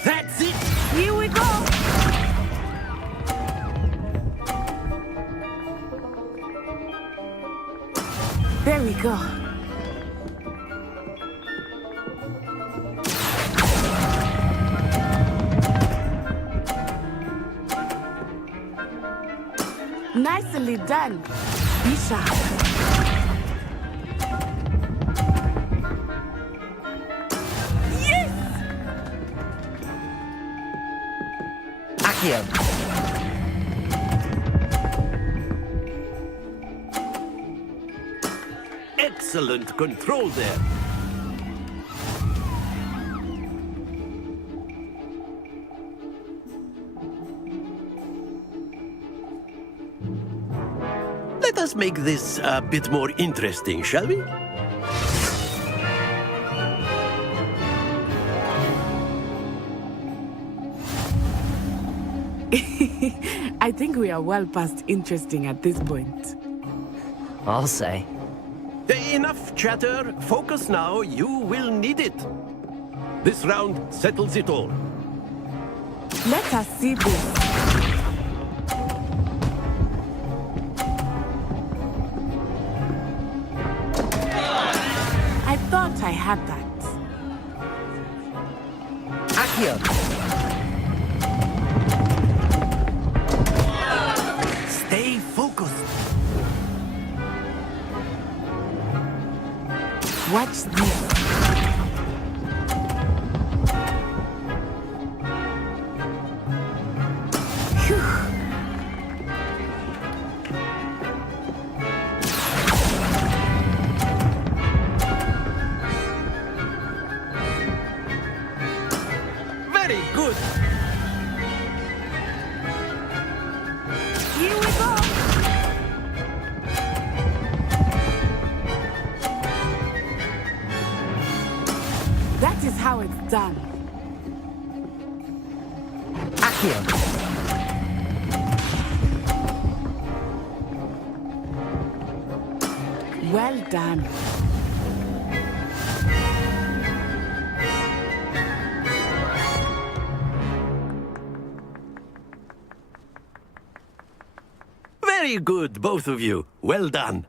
That's it! Here we go! There we go. Nicely done. Be sharp. Yes! Accio. Excellent control there. Let us make this a bit more interesting, shall we? I think we are well past interesting at this point. I'll say. Enough chatter. Focus now. You will need it. This round settles it all. Let us see this. I thought I had that. Accio. Stay focused. Watch this. Very good. Here we go. That is how it's done. Accio. Well done. Very good, both of you. Well done.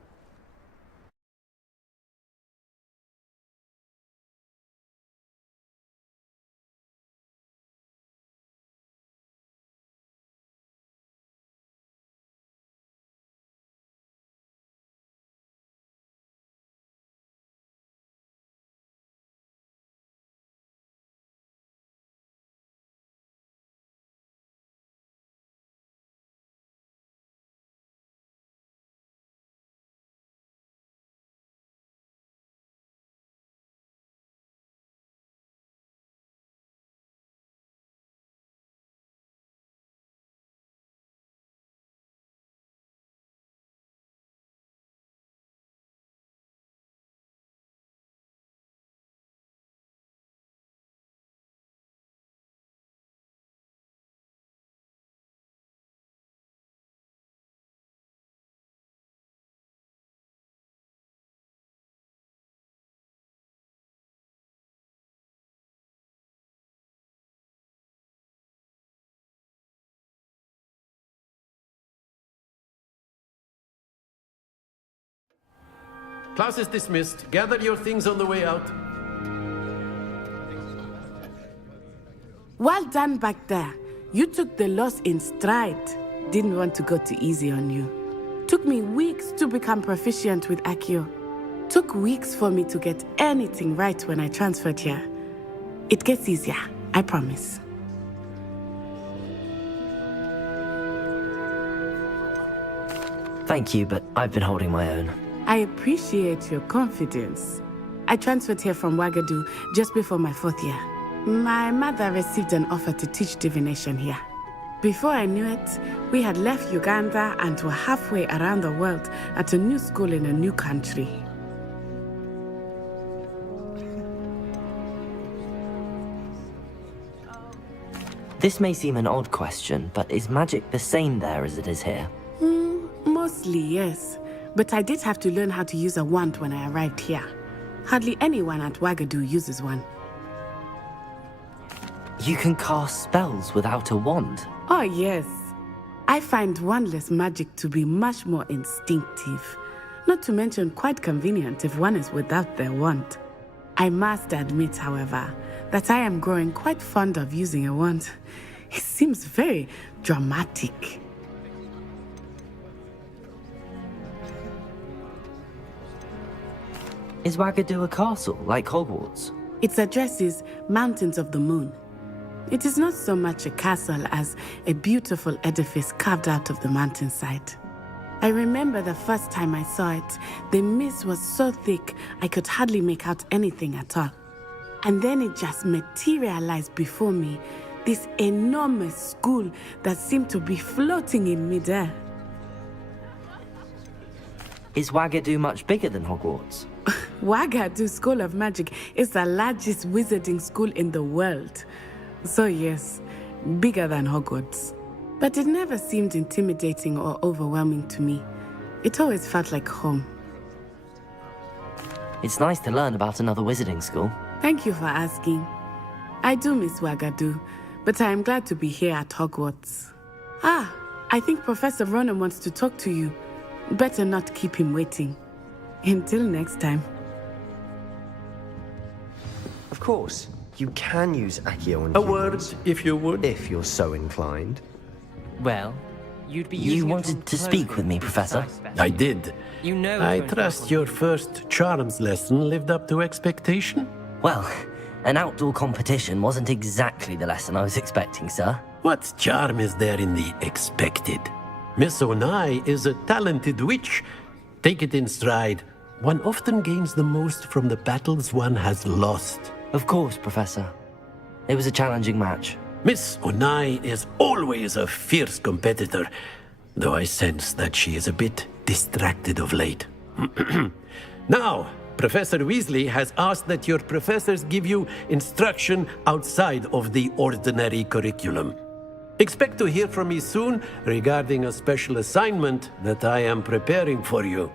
Class is dismissed. Gather your things on the way out. Well done back there. You took the loss in stride. Didn't want to go too easy on you. Took me weeks to become proficient with Accio. Took weeks for me to get anything right when I transferred here. It gets easier, I promise. Thank you, but I've been holding my own. I appreciate your confidence. I transferred here from Wagadu just before my 4th year. My mother received an offer to teach divination here. Before I knew it, we had left Uganda and were halfway around the world at a new school in a new country. This may seem an odd question, but is magic the same there as it is here? Mostly, yes. But I did have to learn how to use a wand when I arrived here. Hardly anyone at Wagadu uses one. You can cast spells without a wand? Oh, yes. I find wandless magic to be much more instinctive. Not to mention quite convenient if one is without their wand. I must admit, however, that I am growing quite fond of using a wand. It seems very dramatic. Is Wagadu a castle, like Hogwarts? Its address is Mountains of the Moon. It is not so much a castle as a beautiful edifice carved out of the mountainside. I remember the first time I saw it, the mist was so thick I could hardly make out anything at all. And then it just materialized before me, this enormous school that seemed to be floating in midair. Is Wagadu much bigger than Hogwarts? Wagadu School of Magic is the largest wizarding school in the world. So yes, bigger than Hogwarts. But it never seemed intimidating or overwhelming to me. It always felt like home. It's nice to learn about another wizarding school. Thank you for asking. I do miss Wagadu, but I am glad to be here at Hogwarts. Ah, I think Professor Ronan wants to talk to you. Better not keep him waiting. Until next time. Of course, you can use Accio on A word, if you would. If you're so inclined. Well, you'd be You wanted to speak with me, Professor? I did. You know. I trust your first charms lesson lived up to expectation? Well, an outdoor competition wasn't exactly the lesson I was expecting, sir. What charm is there in the expected? Miss Onai is a talented witch. Take it in stride. One often gains the most from the battles one has lost. Of course, Professor. It was a challenging match. Miss Onai is always a fierce competitor, though I sense that she is a bit distracted of late. Now, Professor Weasley has asked that your professors give you instruction outside of the ordinary curriculum. Expect to hear from me soon regarding a special assignment that I am preparing for you.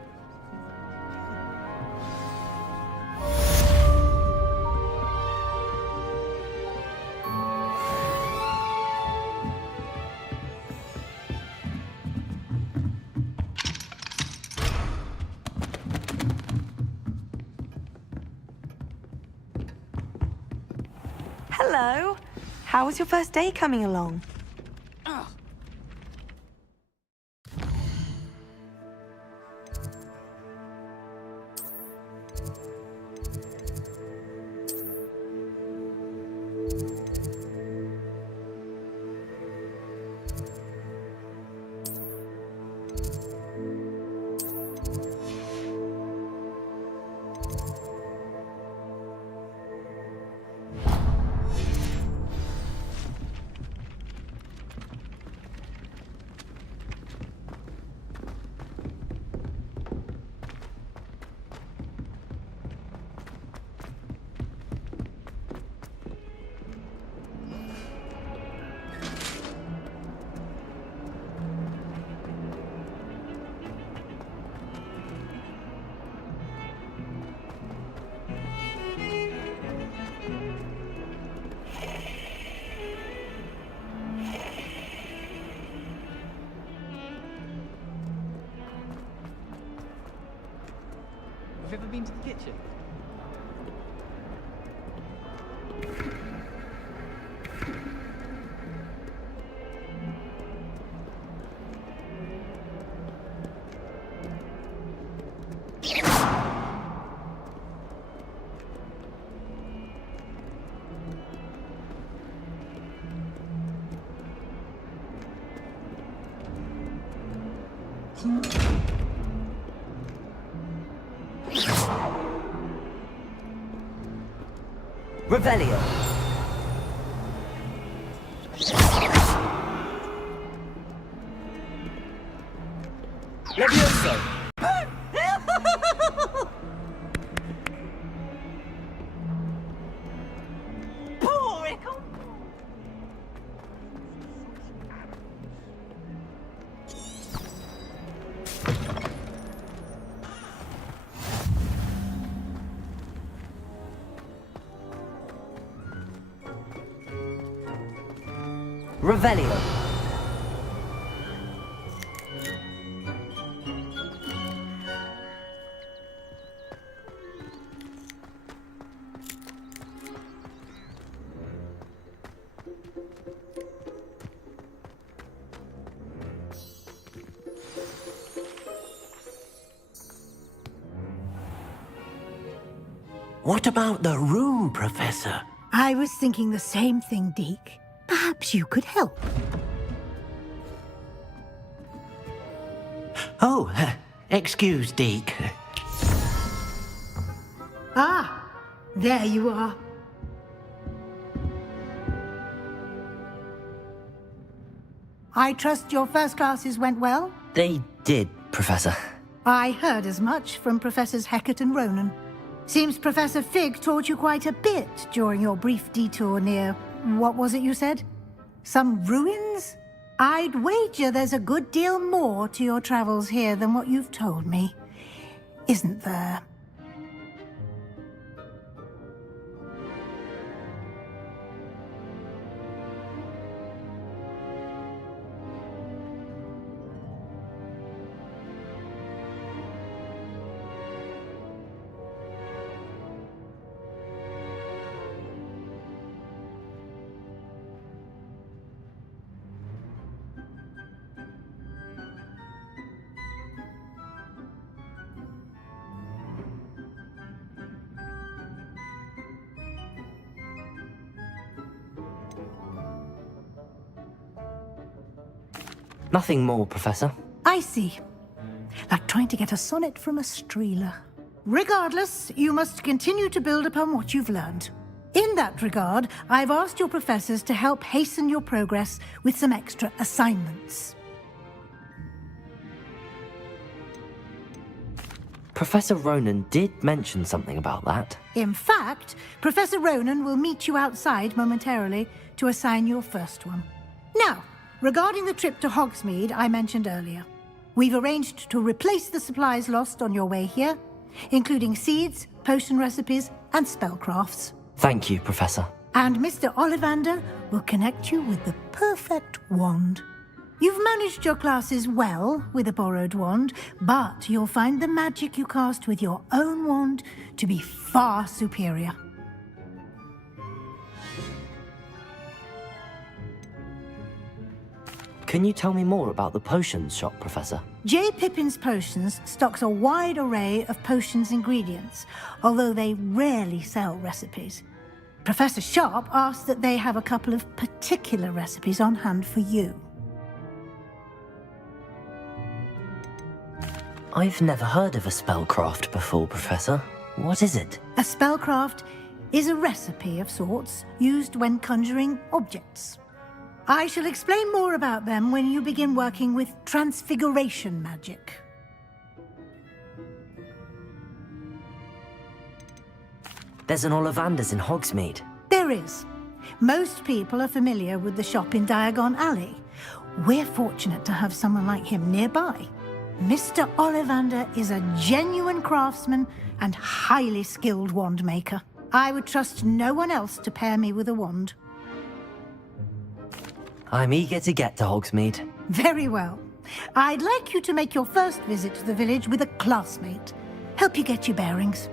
Hello. How was your first day coming along? Have you ever been to the kitchen? Revelio. Levioso. Revelio. What about the room, Professor? I was thinking the same thing, Deke. Perhaps you could help. Oh, excuse, Deke. Ah, there you are. I trust your first classes went well? They did, Professor. I heard as much from Professors Hecat and Ronan. Seems Professor Fig taught you quite a bit during your brief detour near... what was it you said? Some ruins? I'd wager there's a good deal more to your travels here than what you've told me. Isn't there? Nothing more, Professor. I see. Like trying to get a sonnet from a streeler. Regardless, you must continue to build upon what you've learned. In that regard, I've asked your professors to help hasten your progress with some extra assignments. Professor Ronan did mention something about that. In fact, Professor Ronan will meet you outside momentarily to assign your first one. Now, regarding the trip to Hogsmeade I mentioned earlier, we've arranged to replace the supplies lost on your way here, including seeds, potion recipes, and spellcrafts. Thank you, Professor. And Mr. Ollivander will connect you with the perfect wand. You've managed your classes well with a borrowed wand, but you'll find the magic you cast with your own wand to be far superior. Can you tell me more about the potions shop, Professor? J. Pippin's Potions stocks a wide array of potions ingredients, although they rarely sell recipes. Professor Sharp asked that they have a couple of particular recipes on hand for you. I've never heard of a spellcraft before, Professor. What is it? A spellcraft is a recipe of sorts used when conjuring objects. I shall explain more about them when you begin working with transfiguration magic. There's an Ollivander's in Hogsmeade. There is. Most people are familiar with the shop in Diagon Alley. We're fortunate to have someone like him nearby. Mr. Ollivander is a genuine craftsman and highly skilled wand maker. I would trust no one else to pair me with a wand. I'm eager to get to Hogsmeade. Very well. I'd like you to make your first visit to the village with a classmate. Help you get your bearings.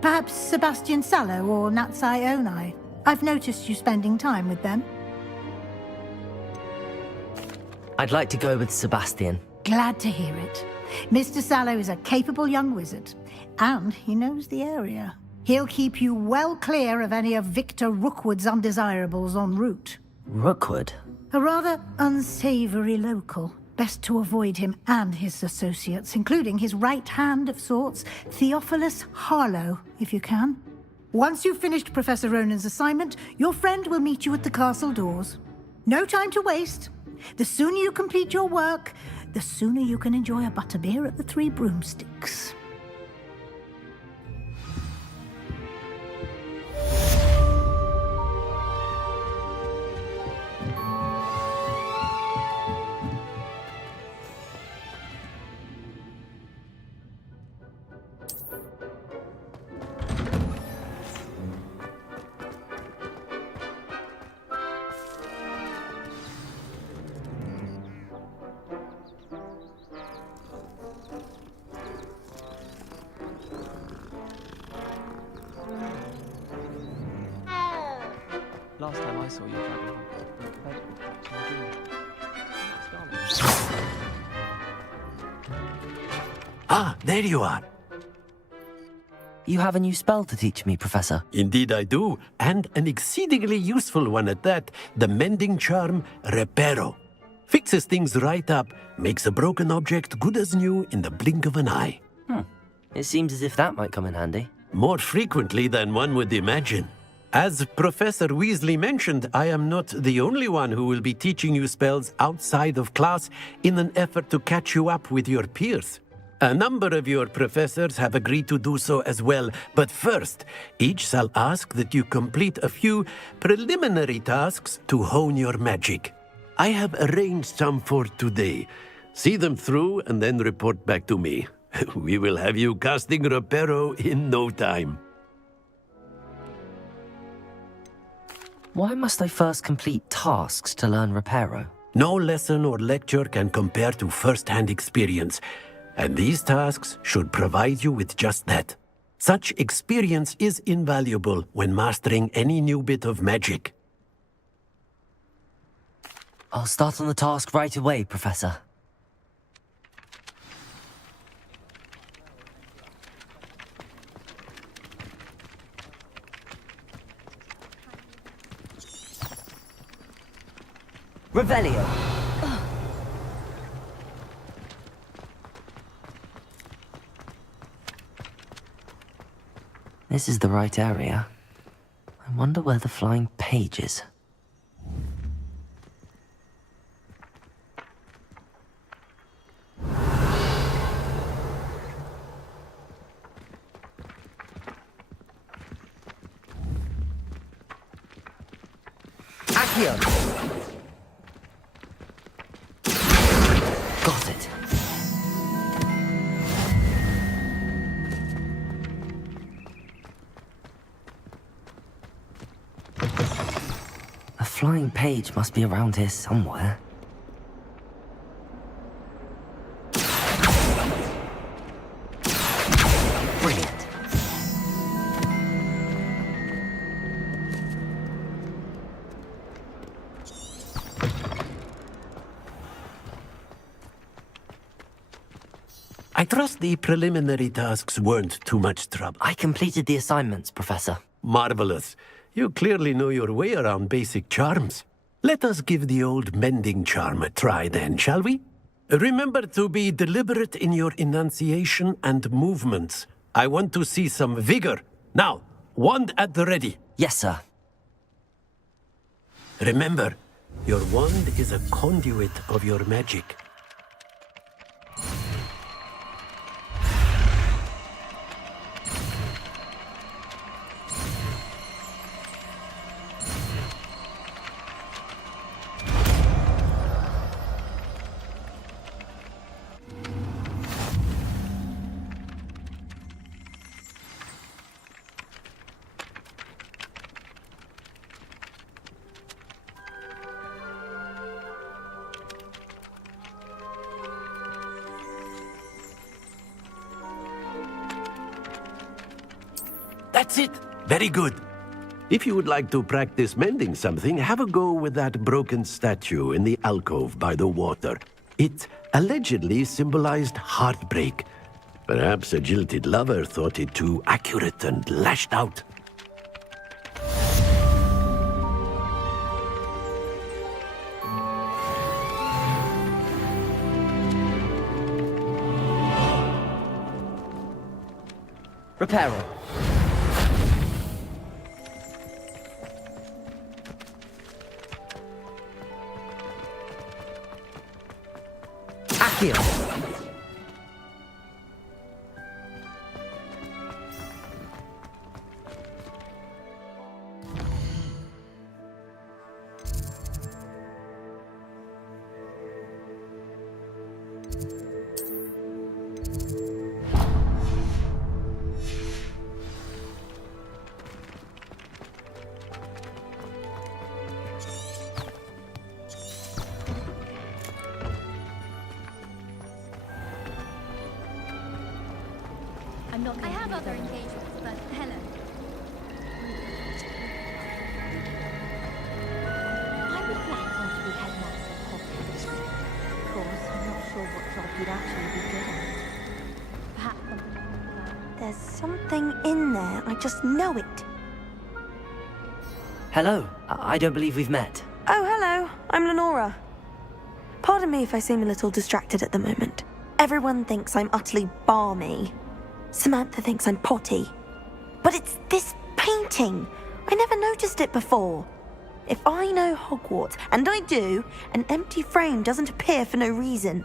Perhaps Sebastian Sallow or Natsai Onai. I've noticed you spending time with them. I'd like to go with Sebastian. Glad to hear it. Mr. Sallow is a capable young wizard, and he knows the area. He'll keep you well clear of any of Victor Rookwood's undesirables en route. Rookwood? A rather unsavory local. Best to avoid him and his associates, including his right hand of sorts, Theophilus Harlow, if you can. Once you've finished Professor Ronan's assignment, your friend will meet you at the castle doors. No time to waste. The sooner you complete your work, the sooner you can enjoy a butterbeer at the Three Broomsticks. I saw you driving home. Ah, there you are. You have a new spell to teach me, Professor. Indeed I do, and an exceedingly useful one at that, the mending charm Reparo. Fixes things right up, makes a broken object good as new in the blink of an eye. It seems as if that might come in handy. More frequently than one would imagine. As Professor Weasley mentioned, I am not the only one who will be teaching you spells outside of class in an effort to catch you up with your peers. A number of your professors have agreed to do so as well, but first, each shall ask that you complete a few preliminary tasks to hone your magic. I have arranged some for today. See them through and then report back to me. We will have you casting Reparo in no time. Why must I first complete tasks to learn Reparo? No lesson or lecture can compare to first-hand experience, and these tasks should provide you with just that. Such experience is invaluable when mastering any new bit of magic. I'll start on the task right away, Professor. Revelio. This is the right area. I wonder where the flying page is. Accio! Got it. A flying page must be around here somewhere. Brilliant. I trust the preliminary tasks weren't too much trouble. I completed the assignments, Professor. Marvelous. You clearly know your way around basic charms. Let us give the old mending charm a try then, shall we? Remember to be deliberate in your enunciation and movements. I want to see some vigor. Now, wand at the ready. Yes, sir. Remember, your wand is a conduit of your magic. That's it. Very good. If you would like to practice mending something, have a go with that broken statue in the alcove by the water. It allegedly symbolized heartbreak. Perhaps a jilted lover thought it too accurate and lashed out. Reparo. Accio. I have other engagements, but hello. you'd actually be good at it. Perhaps something. There's something in there. I just know it. Hello. I don't believe we've met. Oh, hello. I'm Lenora. Pardon me if I seem a little distracted at the moment. Everyone thinks I'm utterly balmy. Samantha thinks I'm potty. But it's this painting. I never noticed it before. If I know Hogwarts, and I do, an empty frame doesn't appear for no reason.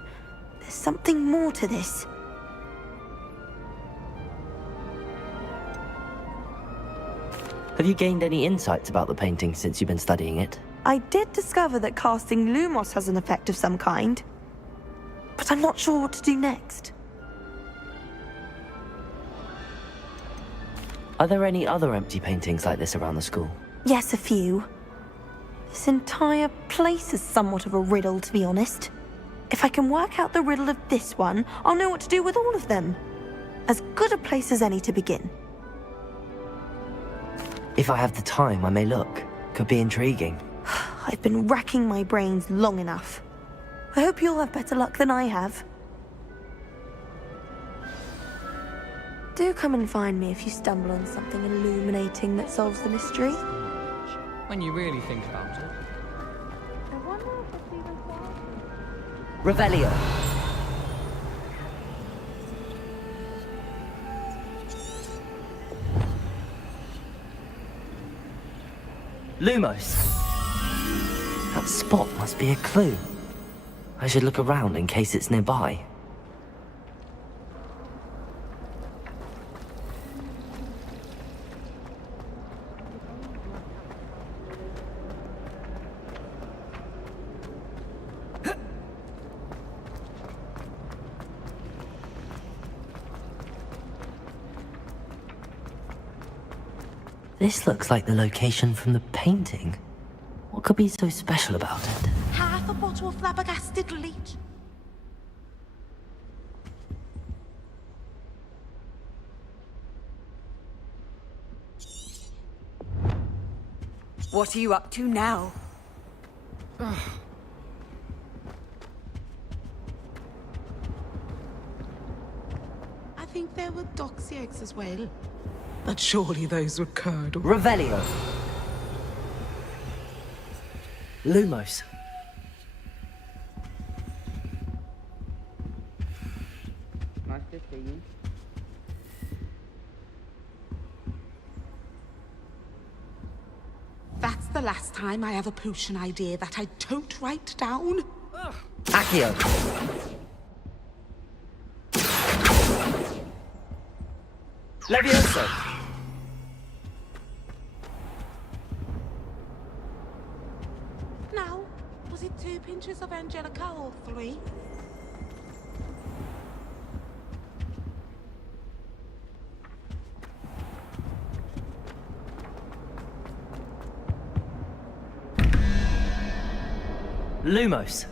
There's something more to this. Have you gained any insights about the painting since you've been studying it? I did discover that casting Lumos has an effect of some kind. But I'm not sure what to do next. Are there any other empty paintings like this around the school? Yes, a few. This entire place is somewhat of a riddle, to be honest. If I can work out the riddle of this one, I'll know what to do with all of them. As good a place as any to begin. If I have the time, I may look. Could be intriguing. I've been racking my brains long enough. I hope you'll have better luck than I have. Do come and find me if you stumble on something illuminating that solves the mystery. When you really think about it. Revelio. Lumos. That spot must be a clue. I should look around in case it's nearby. This looks like the location from the painting. What could be so special about it? Half a bottle of flabbergasted leech. What are you up to now? I think there were doxy eggs as well. But surely those would curdle. Revelio. Lumos. Nice to see you. That's the last time I have a potion idea that I don't write down. Accio. Levioso. Now, was it 2 pinches of Angelica or 3? Lumos.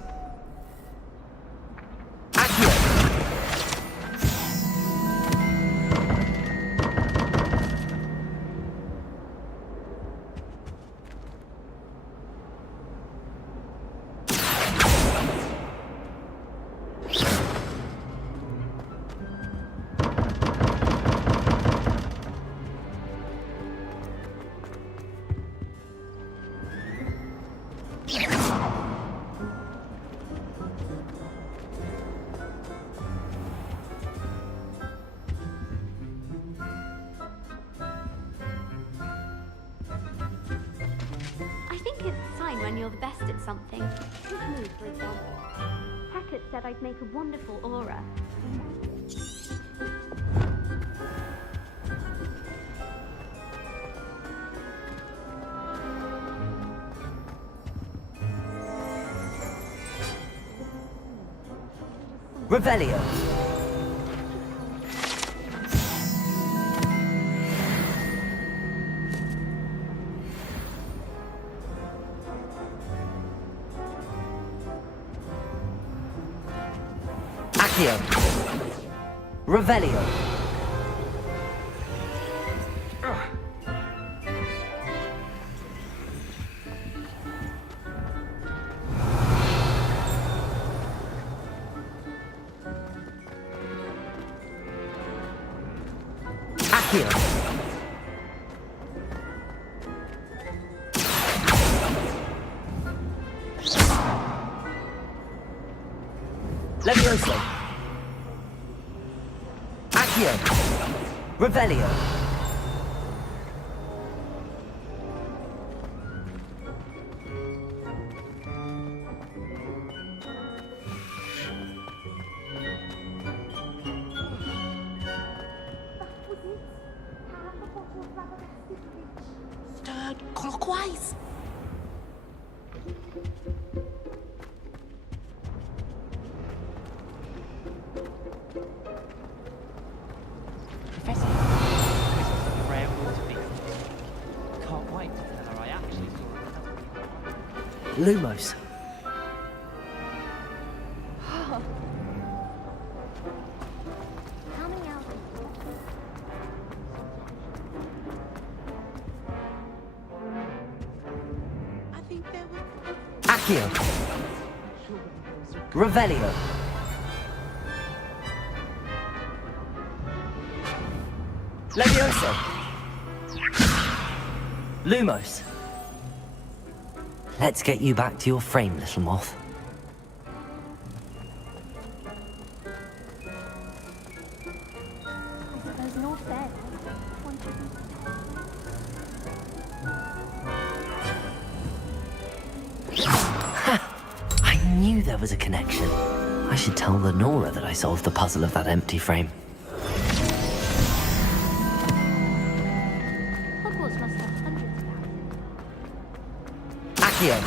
When you're the best at something. Take me, for example. Hackett said I'd make a wonderful aura. Revelio. Revelio. Accio. Levioso. Accio. Revelio. Stirred clockwise. Professor, this was a rare water beast. Can't wait to tell her I actually saw her. Lumos. How many hours? I think there were... Accio. Revelio. Levioso. Lumos. Let's get you back to your frame, little moth. I suppose in all fairness, one shouldn't... I knew there was a connection. I should tell Lenora that I solved the puzzle of that empty frame. Hogwarts must have hundreds of Accio.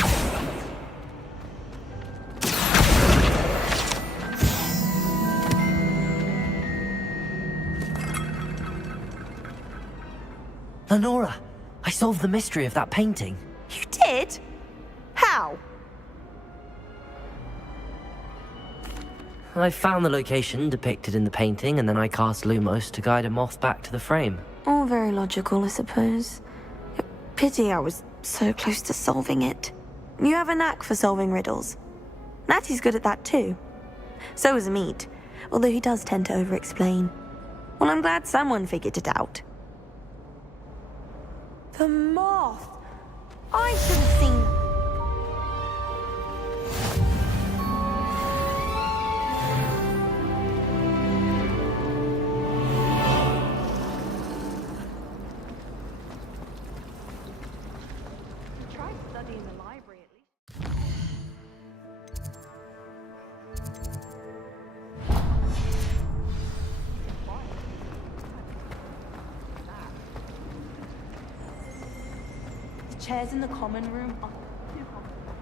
Lenora, I solved the mystery of that painting. You did? How? I found the location depicted in the painting, and then I cast Lumos to guide a moth back to the frame. All very logical, I suppose. Pity I was so close to solving it. You have a knack for solving riddles. Natty's good at that too. So is Amit, although he does tend to over-explain. Well, I'm glad someone figured it out. The moth! I should have seen... Try studying the library at least. The chairs in the common room are too comfortable.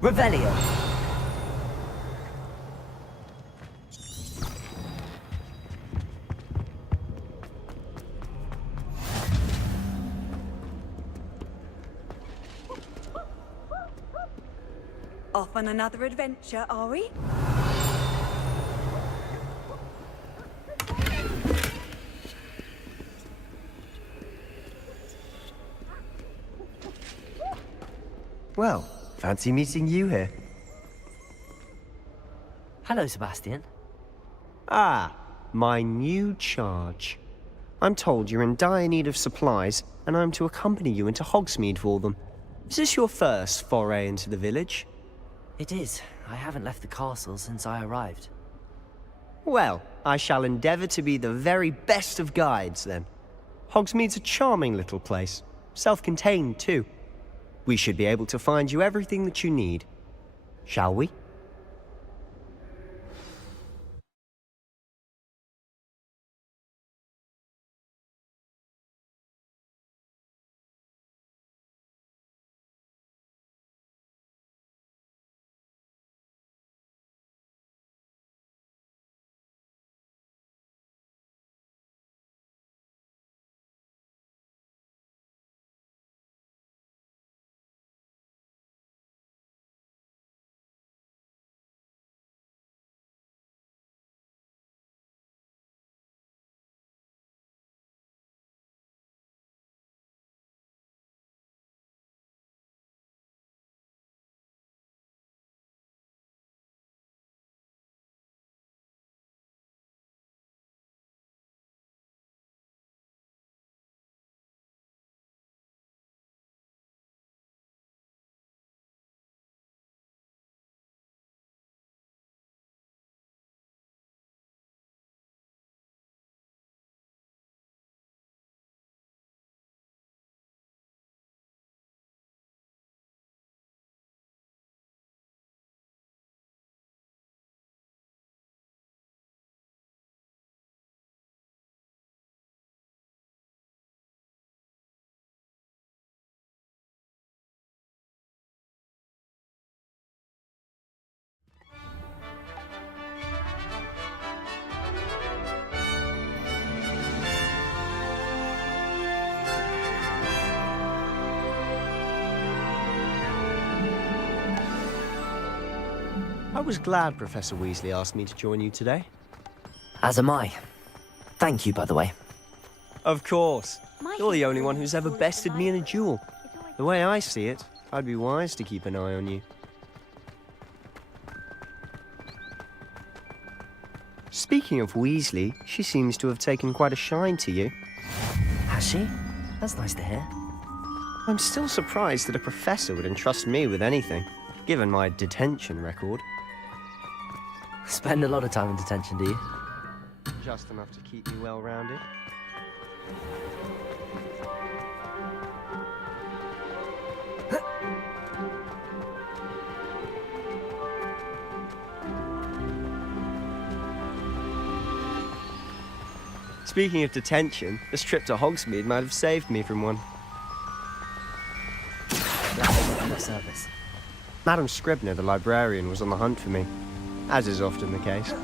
Revelio. Off on another adventure, are we? Well, fancy meeting you here. Hello, Sebastian. Ah, my new charge. I'm told you're in dire need of supplies, and I'm to accompany you into Hogsmeade for them. Is this your first foray into the village? It is. I haven't left the castle since I arrived. Well, I shall endeavour to be the very best of guides, then. Hogsmeade's a charming little place. Self-contained, too. We should be able to find you everything that you need. Shall we? I was glad Professor Weasley asked me to join you today. As am I. Thank you, by the way. Of course. You're the only one who's ever bested me in a duel. The way I see it, I'd be wise to keep an eye on you. Speaking of Weasley, she seems to have taken quite a shine to you. Has she? That's nice to hear. I'm still surprised that a professor would entrust me with anything, given my detention record. Spend a lot of time in detention, do you? Just enough to keep me well-rounded. Speaking of detention, this trip to Hogsmeade might have saved me from one. Service. Madam Scribner, the librarian, was on the hunt for me, as is often the case.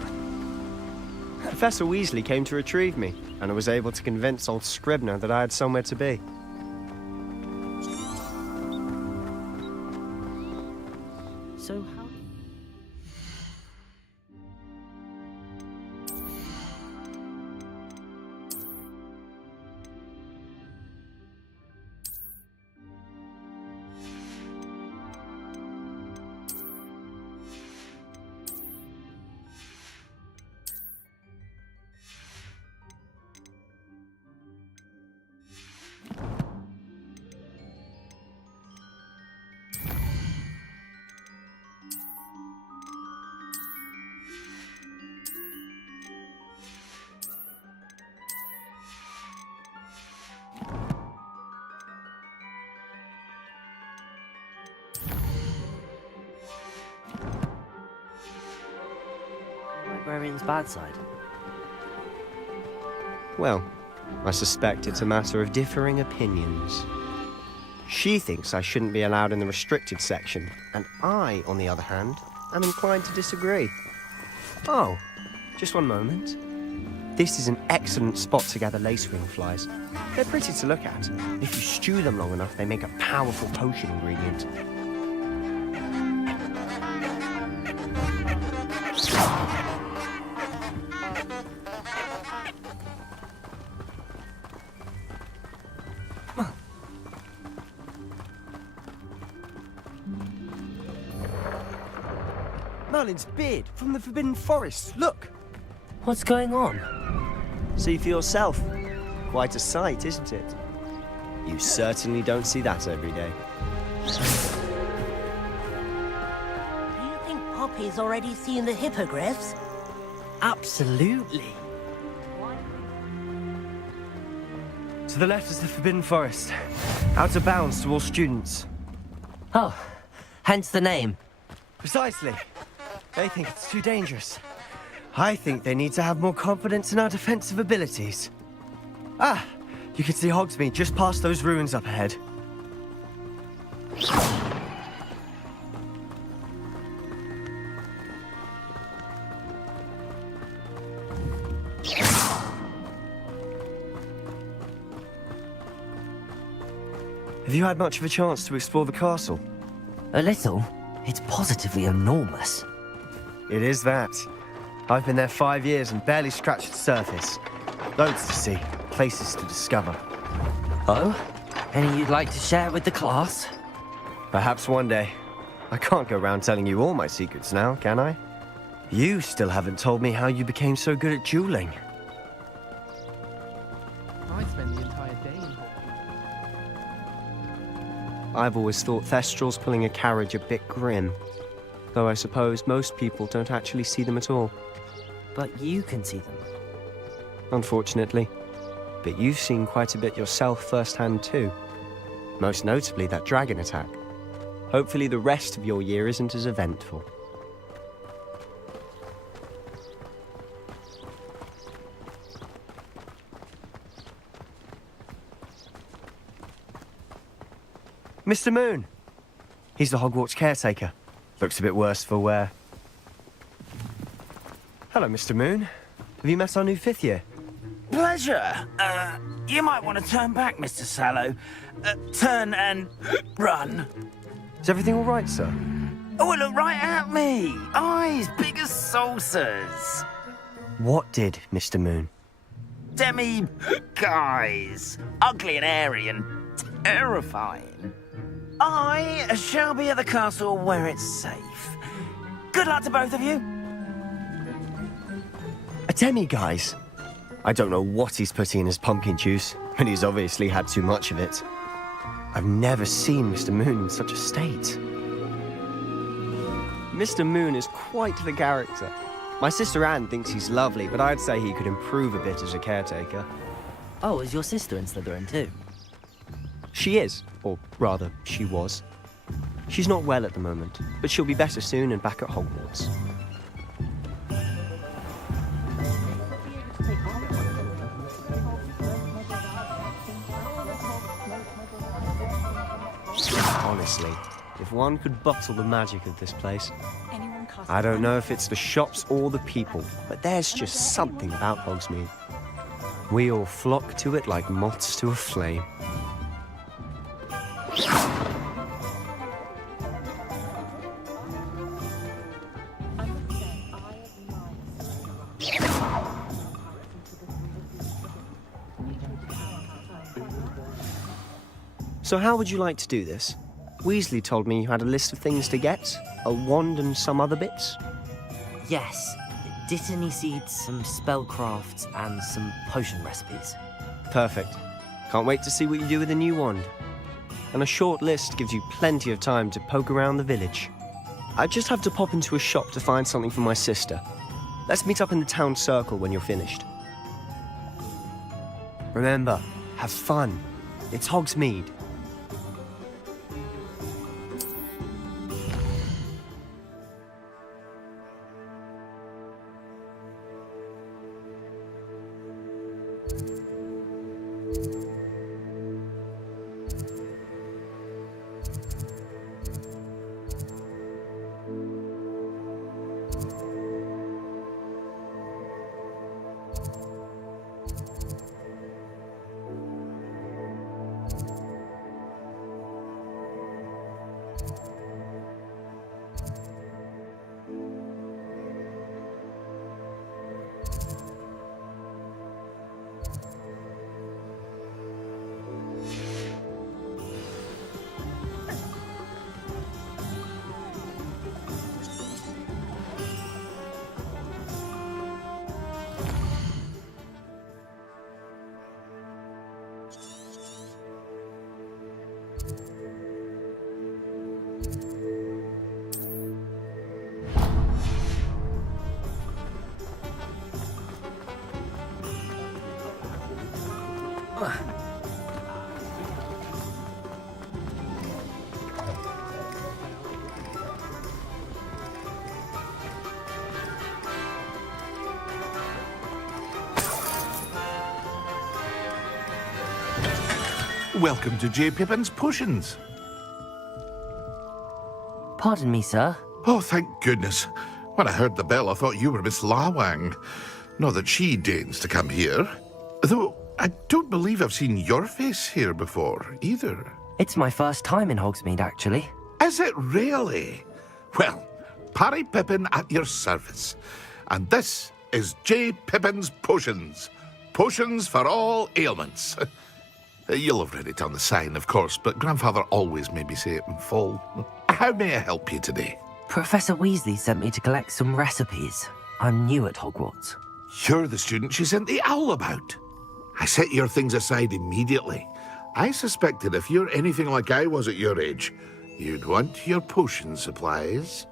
Professor Weasley came to retrieve me, and I was able to convince old Scribner that I had somewhere to be. So how... Librarian's bad side? Well, I suspect it's a matter of differing opinions. She thinks I shouldn't be allowed in the restricted section, and I, on the other hand, am inclined to disagree. Oh, just one moment. This is an excellent spot to gather lacewing flies. They're pretty to look at. If you stew them long enough, they make a powerful potion ingredient. Merlin's beard from the Forbidden Forest. Look! What's going on? See for yourself. Quite a sight, isn't it? You certainly don't see that every day. Do you think Poppy's already seen the hippogriffs? Absolutely. To the left is the Forbidden Forest. Out of bounds to all students. Oh, hence the name. Precisely. They think it's too dangerous. I think they need to have more confidence in our defensive abilities. Ah, you can see Hogsmeade just past those ruins up ahead. Have you had much of a chance to explore the castle? A little. It's positively enormous. It is that. I've been there 5 years and barely scratched the surface. Loads to see, places to discover. Oh? Any you'd like to share with the class? Perhaps one day. I can't go around telling you all my secrets now, can I? You still haven't told me how you became so good at dueling. I spend the entire day in Hogwarts. I've always thought Thestrals pulling a carriage a bit grim. Though I suppose most people don't actually see them at all. But you can see them. Unfortunately. But you've seen quite a bit yourself firsthand too. Most notably that dragon attack. Hopefully the rest of your year isn't as eventful. Mr. Moon! He's the Hogwarts caretaker. Looks a bit worse for wear. Hello, Mr. Moon. Have you met our new 5th year? Pleasure. You might want to turn back, Mr. Sallow. Turn and run. Is everything all right, sir? Oh, it looked right at me. Eyes big as saucers. What did, Mr. Moon? Demi guys. Ugly and hairy and terrifying. I shall be at the castle where it's safe. Good luck to both of you. A demi-guise? I don't know what he's putting in his pumpkin juice, but he's obviously had too much of it. I've never seen Mr. Moon in such a state. Mr. Moon is quite the character. My sister Anne thinks he's lovely, but I'd say he could improve a bit as a caretaker. Oh, is your sister in Slytherin too? She is, or rather, she was. She's not well at the moment, but she'll be better soon and back at Hogwarts. Honestly, if one could bottle the magic of this place. I don't know if it's the shops or the people, but there's just something about Hogsmeade. We all flock to it like moths to a flame. So how would you like to do this? Weasley told me you had a list of things to get, a wand and some other bits. Yes. Dittany seeds, some spellcrafts, and some potion recipes. Perfect. Can't wait to see what you do with the new wand. And a short list gives you plenty of time to poke around the village. I just have to pop into a shop to find something for my sister. Let's meet up in the town circle when you're finished. Remember, have fun. It's Hogsmeade. Welcome to J. Pippin's Potions. Pardon me, sir. Oh, thank goodness. When I heard the bell, I thought you were Miss Lawang. Not that she deigns to come here. Though, I don't believe I've seen your face here before, either. It's my first time in Hogsmeade, actually. Is it really? Well, Parry Pippin at your service. And this is J. Pippin's Potions. Potions for all ailments. You'll have read it on the sign, of course, but Grandfather always made me say it in full. How may I help you today? Professor Weasley sent me to collect some recipes. I'm new at Hogwarts. You're the student she sent the owl about. I set your things aside immediately. I suspected if you're anything like I was at your age, you'd want your potion supplies.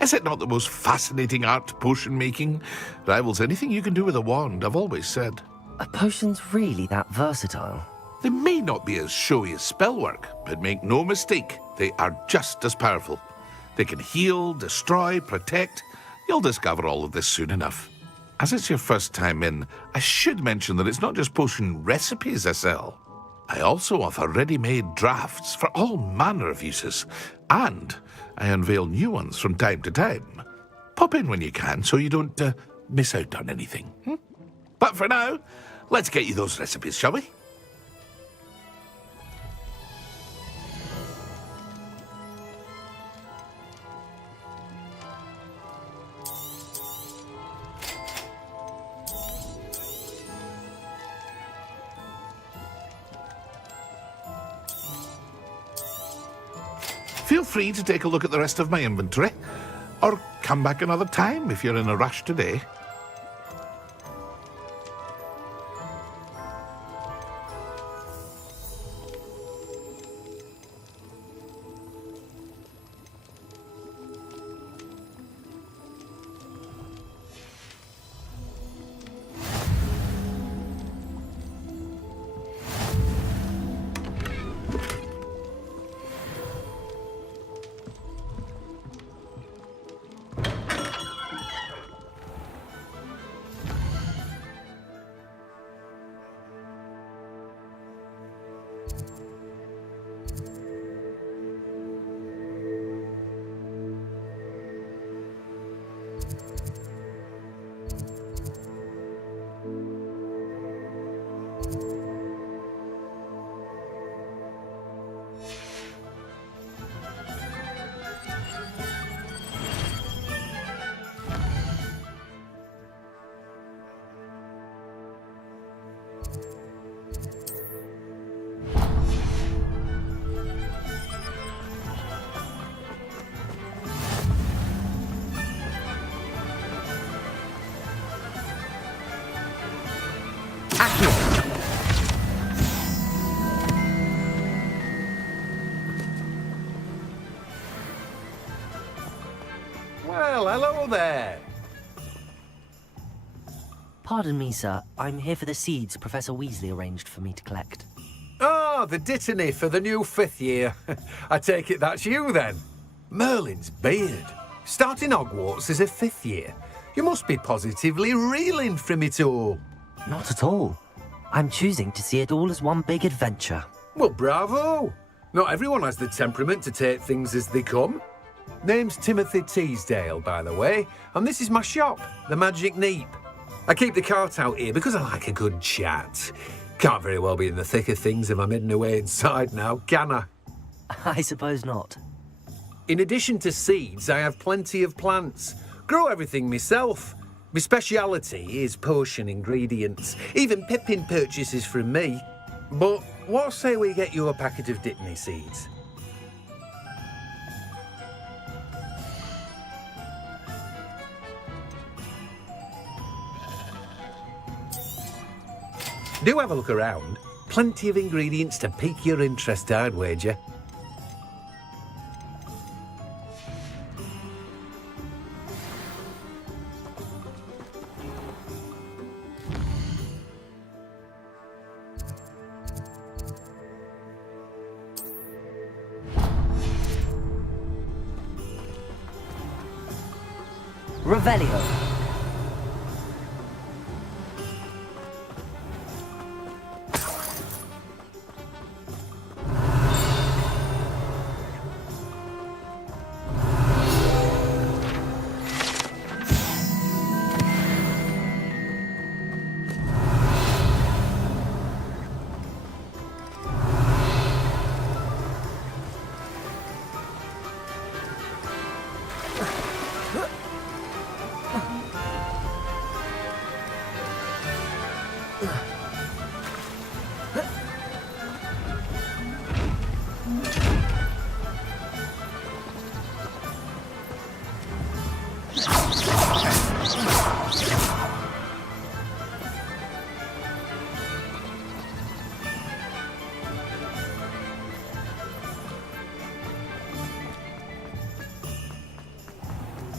Is it not the most fascinating art, potion making? Rivals anything you can do with a wand, I've always said. Are potions really that versatile? They may not be as showy as spellwork, but make no mistake, they are just as powerful. They can heal, destroy, protect. You'll discover all of this soon enough. As it's your first time in, I should mention that it's not just potion recipes I sell. I also offer ready-made drafts for all manner of uses, and I unveil new ones from time to time. Pop in when you can so you don't miss out on anything. But for now, let's get you those recipes, shall we? Feel free to take a look at the rest of my inventory, or come back another time if you're in a rush today. Well, hello there. Pardon me, sir. I'm here for the seeds Professor Weasley arranged for me to collect. Oh, the dittany for the new 5th year. I take it that's you, then. Merlin's beard. Starting Hogwarts as a 5th year. You must be positively reeling from it all. Not at all. I'm choosing to see it all as one big adventure. Well, bravo. Not everyone has the temperament to take things as they come. Name's Timothy Teasdale, by the way, and this is my shop, the Magic Neep. I keep the cart out here because I like a good chat. Can't very well be in the thick of things if I'm hidden away inside now, can I? I suppose not. In addition to seeds, I have plenty of plants. Grow everything myself. My speciality is potion ingredients. Even Pippin purchases from me. But what say we get you a packet of dittany seeds? Do have a look around. Plenty of ingredients to pique your interest, I'd wager. Revelio.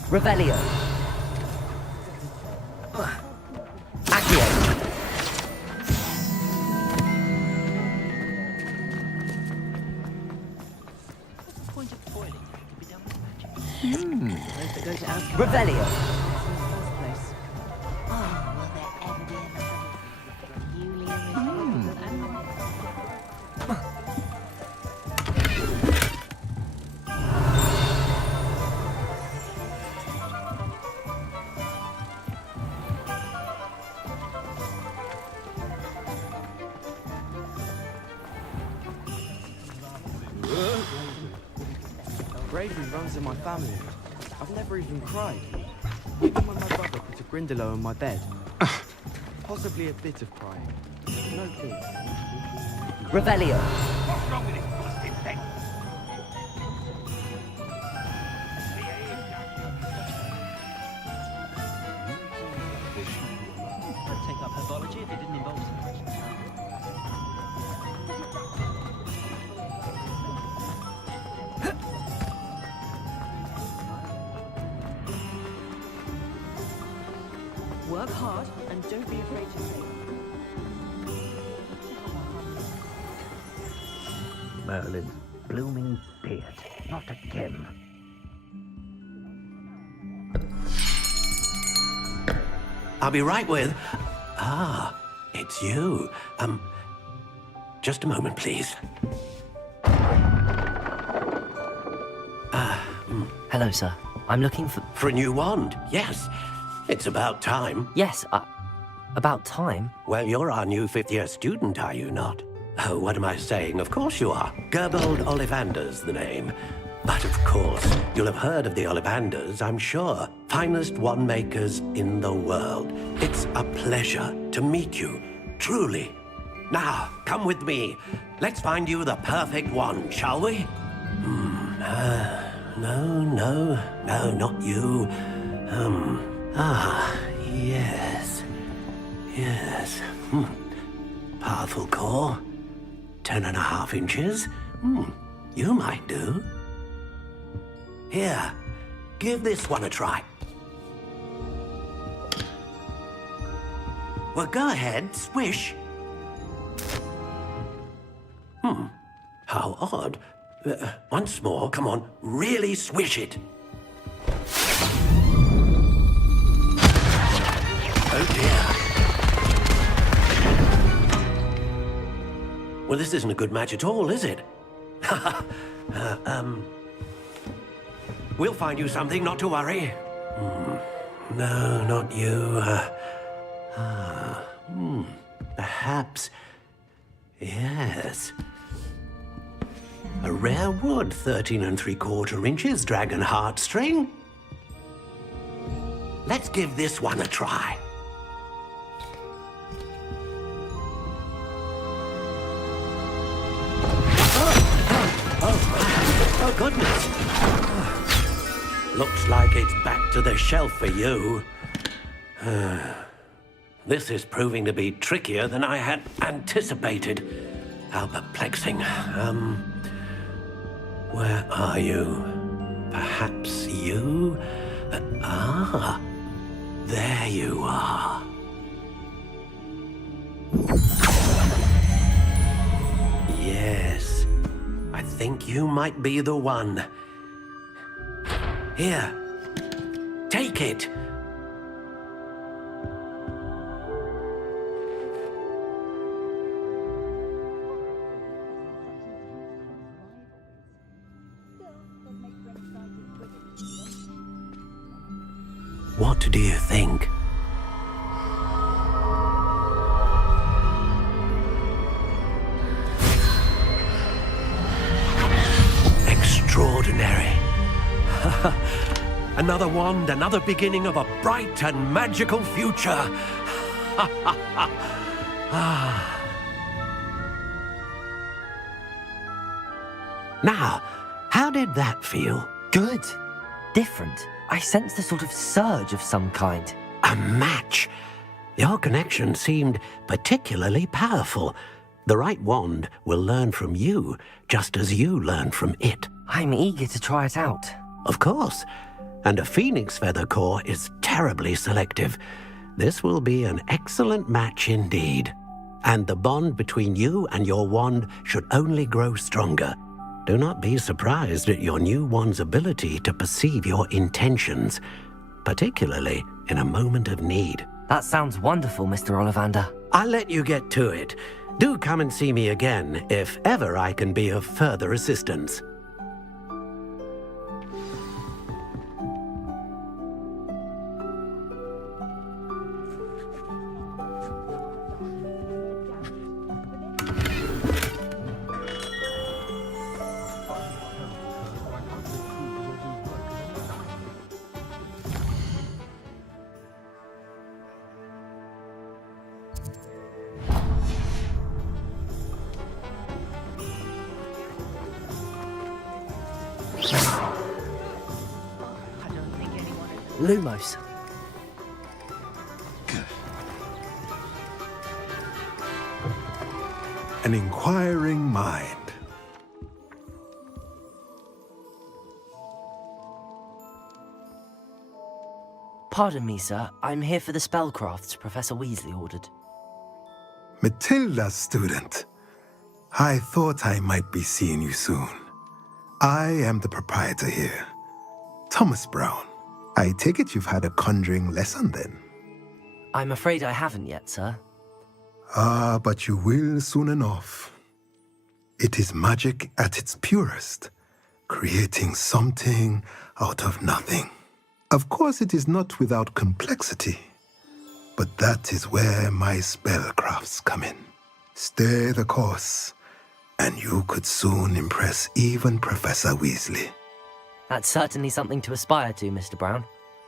Revelio. Accio. Revelio. Bravery runs in my family. I've never even cried. Even when my brother put a Grindylow on my bed. Possibly a bit of crying. No clue. Revelio. What's wrong with this busted thing? Work hard and don't be afraid to fail. Merlin's blooming beard. Not again. I'll be right with... Ah, it's you. Just a moment, please. Hello, sir. I'm looking for... For a new wand, yes. It's about time. Yes, about time? Well, you're our new fifth-year student, are you not? Oh, what am I saying? Of course you are. Gerbold Ollivander's the name. But of course, you'll have heard of the Ollivanders, I'm sure. Finest wand makers in the world. It's a pleasure to meet you, truly. Now, come with me. Let's find you the perfect wand, shall we? No, not you. Yes. Powerful core. 10.5 inches. You might do. Here, give this one a try. Well, go ahead, swish. How odd. Once more, come on, really swish it. Oh dear. Well, this isn't a good match at all, is it? We'll find you something, not to worry. No, not you. Perhaps... Yes. A rare wood, 13 3/4 inches, dragon heartstring. Let's give this one a try. Oh, goodness. Looks like it's back to the shelf for you. This is proving to be trickier than I had anticipated. How perplexing. Where are you? Perhaps you? There you are. Yes, I think you might be the one. Here, take it. What do you think? Extraordinary. Another wand, another beginning of a bright and magical future. Now, how did that feel? Good. Different. I sensed a sort of surge of some kind. A match. Your connection seemed particularly powerful. The right wand will learn from you, just as you learn from it. I'm eager to try it out. Of course. And a phoenix feather core is terribly selective. This will be an excellent match indeed. And the bond between you and your wand should only grow stronger. Do not be surprised at your new wand's ability to perceive your intentions, particularly in a moment of need. That sounds wonderful, Mr. Ollivander. I'll let you get to it. Do come and see me again if ever I can be of further assistance. Lumos. An inquiring mind. Pardon me, sir. I'm here for the spellcrafts Professor Weasley ordered. Matilda's student. I thought I might be seeing you soon. I am the proprietor here, Thomas Brown. I take it you've had a conjuring lesson then? I'm afraid I haven't yet, sir. Ah, but you will soon enough. It is magic at its purest, creating something out of nothing. Of course, it is not without complexity, but that is where my spellcrafts come in. Stay the course, and you could soon impress even Professor Weasley. That's certainly something to aspire to, Mr. Brown.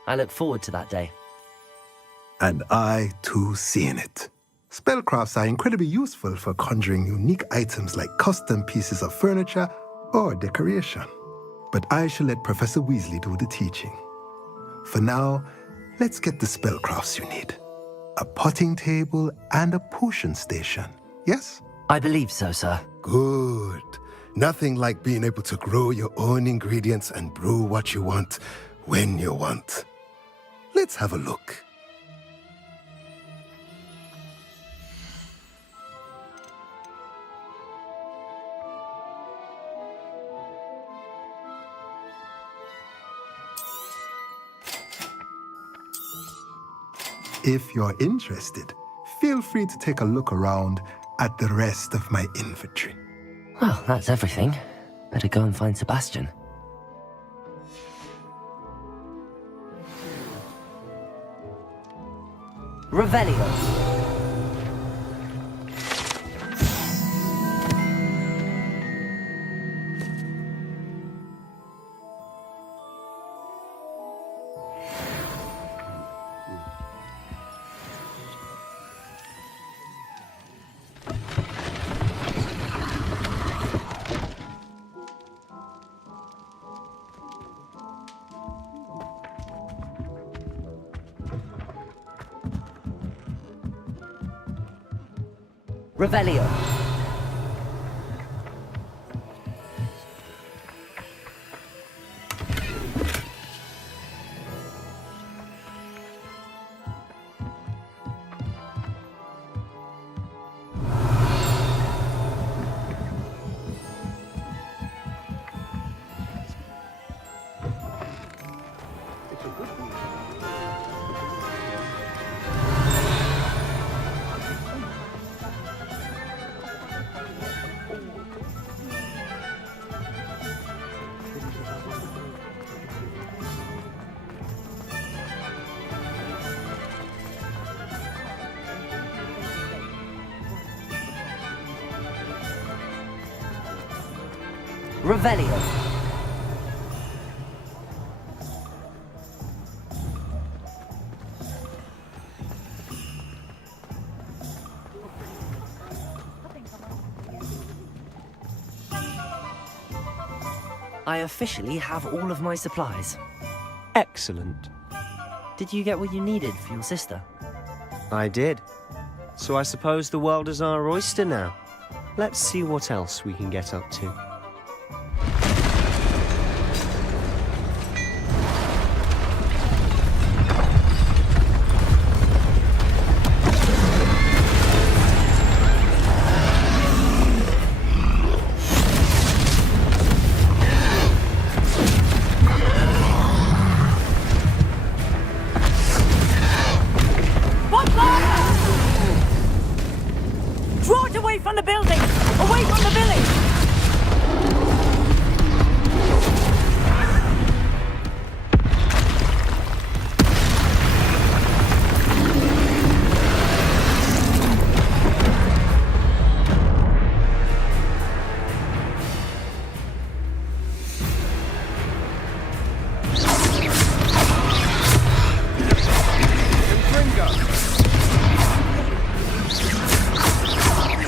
I look forward to that day. And I, too, seeing it. Spellcrafts are incredibly useful for conjuring unique items like custom pieces of furniture or decoration. But I shall let Professor Weasley do the teaching. For now, let's get the spellcrafts you need. A potting table and a potion station, yes? I believe so, sir. Good. Nothing like being able to grow your own ingredients and brew what you want when you want. Let's have a look. If you're interested, feel free to take a look around at the rest of my inventory. Well, that's everything. Better go and find Sebastian. Revelio. Revelio. Revelio. I officially have all of my supplies. Excellent. Did you get what you needed for your sister? I did. So I suppose the world is our oyster now. Let's see what else we can get up to. Draw it away from the building! Away from the village!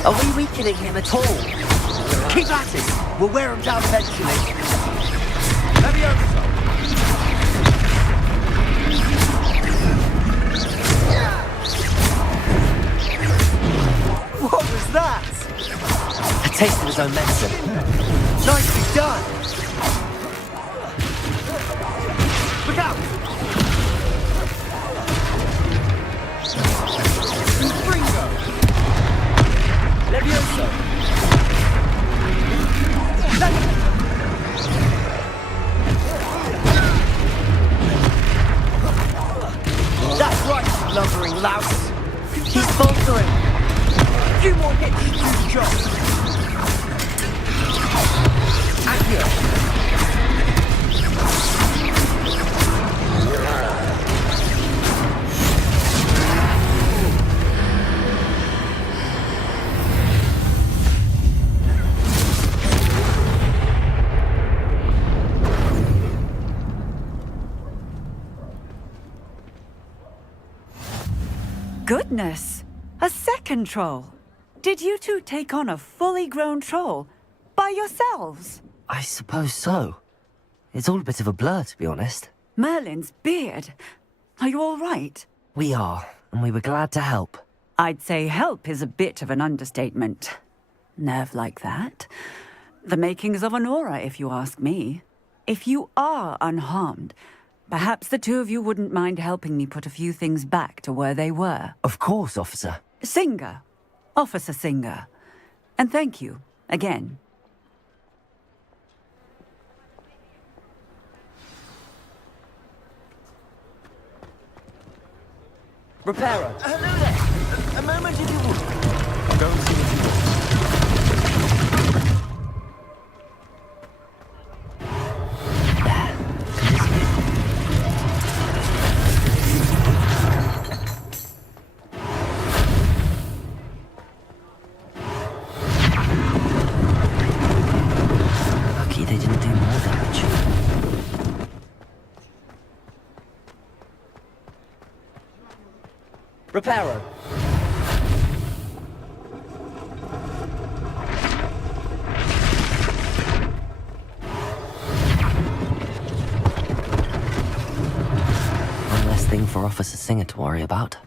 Are we weakening him at all? Keep at it! We'll wear him down eventually. Levioso! What was that? A taste of his own medicine. Nicely done! Look out! louse! He's faltering! A few more hits to do the job! Accurate! Goodness! A second troll! Did you two take on a fully grown troll? By yourselves? I suppose so. It's all a bit of a blur, to be honest. Merlin's beard. Are you all right? We are, and we were glad to help. I'd say help is a bit of an understatement. Nerve like that. The makings of an aura, if you ask me. If you are unharmed, perhaps the two of you wouldn't mind helping me put a few things back to where they were. Of course, officer. Singer. Officer Singer. And thank you, again. Repairer. Hello there. A moment if you would. I'll go and see if you will. Lucky they didn't do more damage. Repairer. One less thing for Officer Singer to worry about.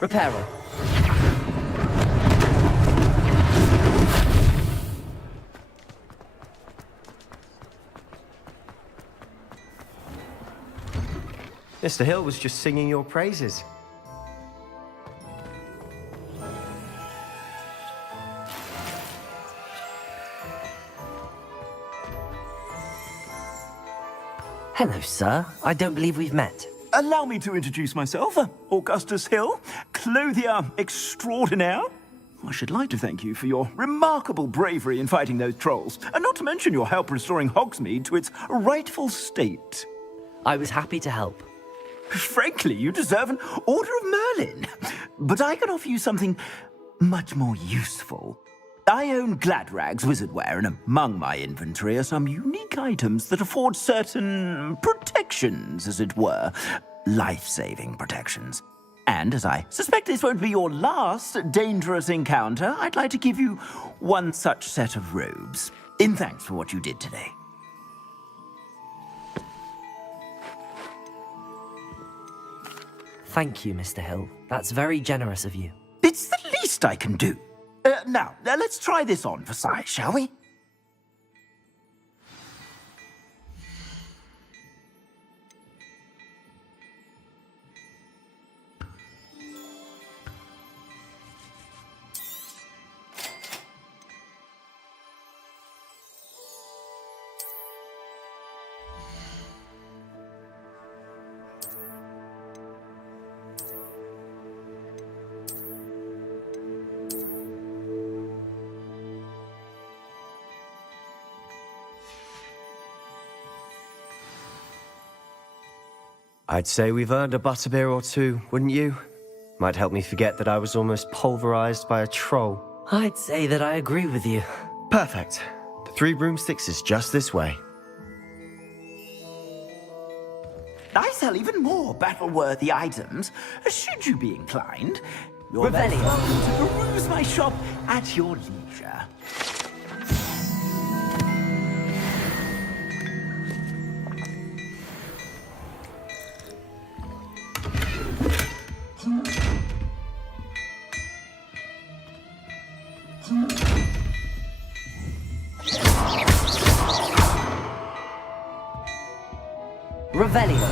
Repairer. Mr. Hill was just singing your praises. Hello, sir. I don't believe we've met. Allow me to introduce myself, Augustus Hill, clothier extraordinaire. I should like to thank you for your remarkable bravery in fighting those trolls, and not to mention your help restoring Hogsmeade to its rightful state. I was happy to help. Frankly, you deserve an Order of Merlin. But I can offer you something much more useful. I own Gladrag's wizardware, and among my inventory are some unique items that afford certain protections, as it were. Life-saving protections. And as I suspect this won't be your last dangerous encounter, I'd like to give you one such set of robes, in thanks for what you did today. Thank you, Mr. Hill. That's very generous of you. It's the least I can do. Now, let's try this on for size, shall we? I'd say we've earned a butterbeer or two, wouldn't you? Might help me forget that I was almost pulverized by a troll. I'd say that I agree with you. Perfect. The 3 broomsticks is just this way. I sell even more battle-worthy items, should you be inclined. You're Revelio. welcome to peruse my shop at your leisure. Revelio.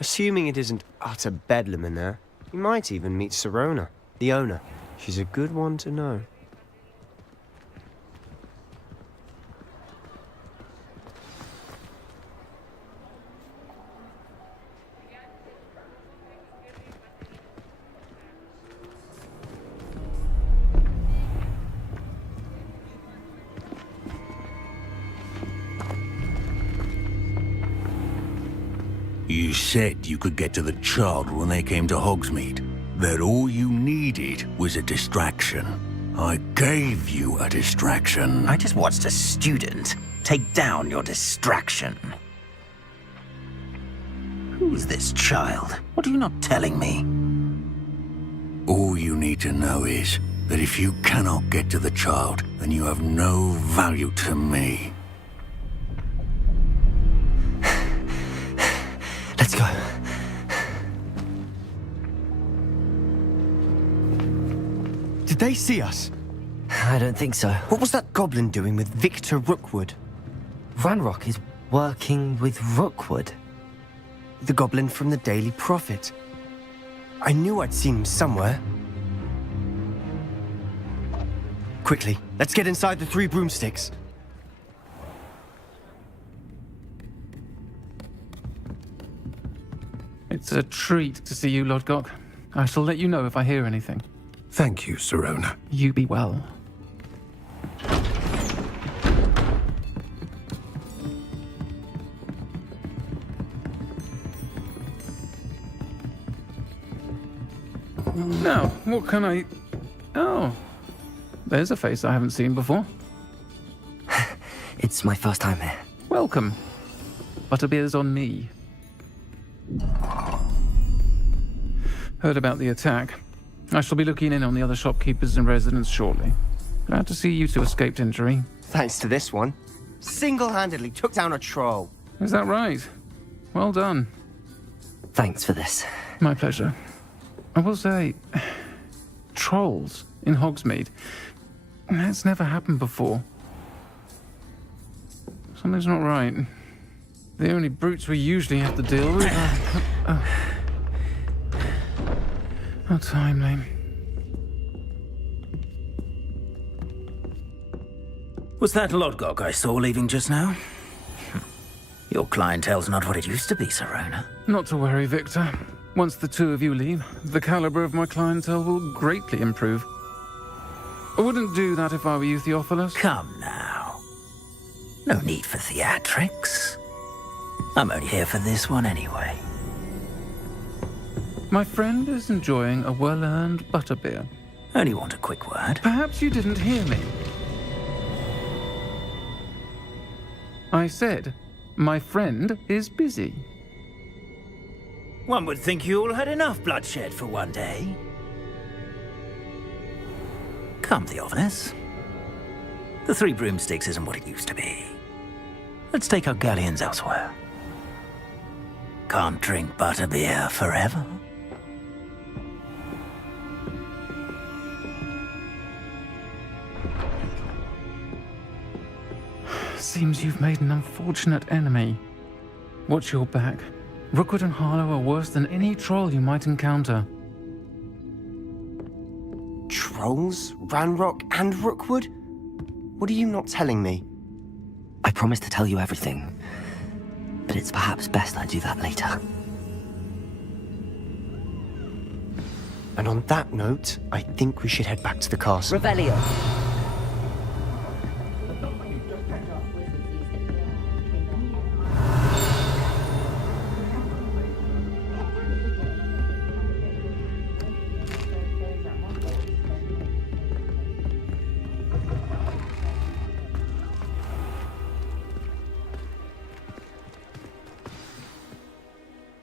Assuming it isn't utter bedlam in there, you might even meet Sirona, the owner. She's a good one to know. You said you could get to the child when they came to Hogsmeade. That all you needed was a distraction. I gave you a distraction. I just watched a student take down your distraction. Who's this child? What are you not telling me? All you need to know is that if you cannot get to the child, then you have no value to me. Let's go. Did they see us? I don't think so. What was that goblin doing with Victor Rookwood? Ranrock is working with Rookwood. The goblin from the Daily Prophet. I knew I'd seen him somewhere. Quickly, let's get inside the three broomsticks. It's a treat to see you, Lodgok. I shall let you know if I hear anything. Thank you, Sirona. You be well. Now, what can I... Oh, there's a face I haven't seen before. It's my first time here. Welcome. Butterbeer's on me. Heard about the attack. I shall be looking in on the other shopkeepers and residents shortly. Glad to see you two escaped injury. Thanks to this one. Single-handedly took down a troll. Is that right? Well done. Thanks for this. My pleasure. I will say, trolls in Hogsmeade. That's never happened before. Something's not right. The only brutes we usually have to deal with are... How timely. Was that Lodgok I saw leaving just now? Your clientele's not what it used to be, Sirona. Not to worry, Victor. Once the two of you leave, the caliber of my clientele will greatly improve. I wouldn't do that if I were you, Theophilus. Come now. No need for theatrics. I'm only here for this one anyway. My friend is enjoying a well-earned butterbeer. Only want a quick word. Perhaps you didn't hear me. I said, my friend is busy. One would think you all had enough bloodshed for one day. Come, Theophilus. The Three Broomsticks isn't what it used to be. Let's take our galleons elsewhere. Can't drink butterbeer forever. Seems you've made an unfortunate enemy. Watch your back. Rookwood and Harlow are worse than any troll you might encounter. Trolls? Ranrock and Rookwood? What are you not telling me? I promised to tell you everything, but it's perhaps best I do that later. And on that note, I think we should head back to the castle. Revelio.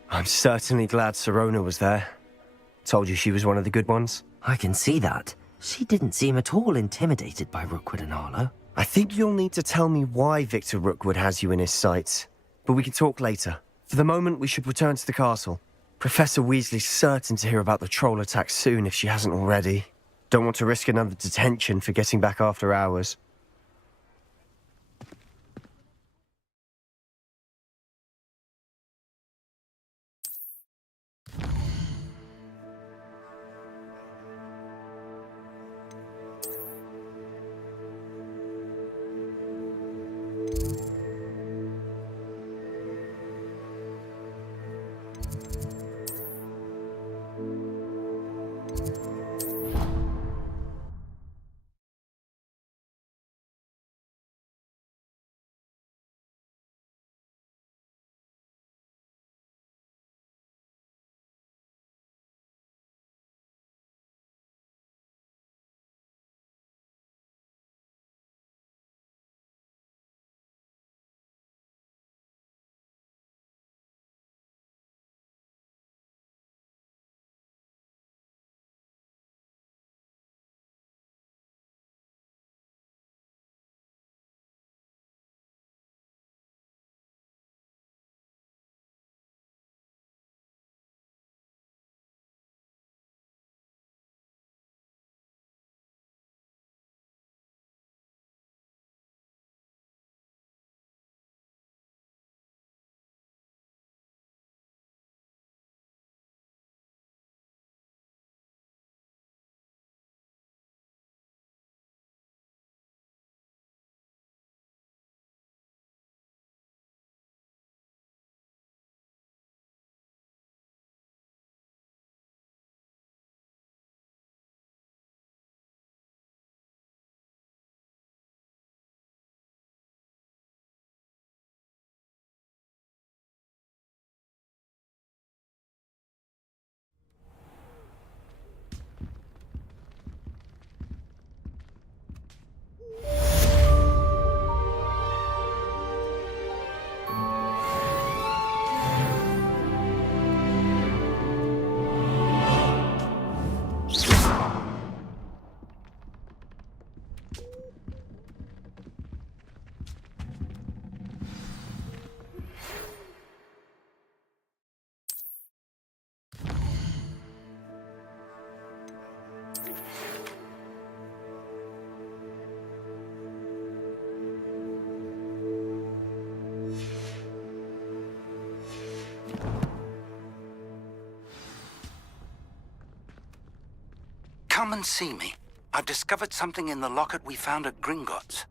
I'm certainly glad Sirona was there. Told you she was one of the good ones. I can see that. She didn't seem at all intimidated by Rookwood and Harlow. I think you'll need to tell me why Victor Rookwood has you in his sights. But we can talk later. For the moment, we should return to the castle. Professor Weasley's certain to hear about the troll attack soon if she hasn't already. Don't want to risk another detention for getting back after hours. Come and see me. I've discovered something in the locket we found at Gringotts.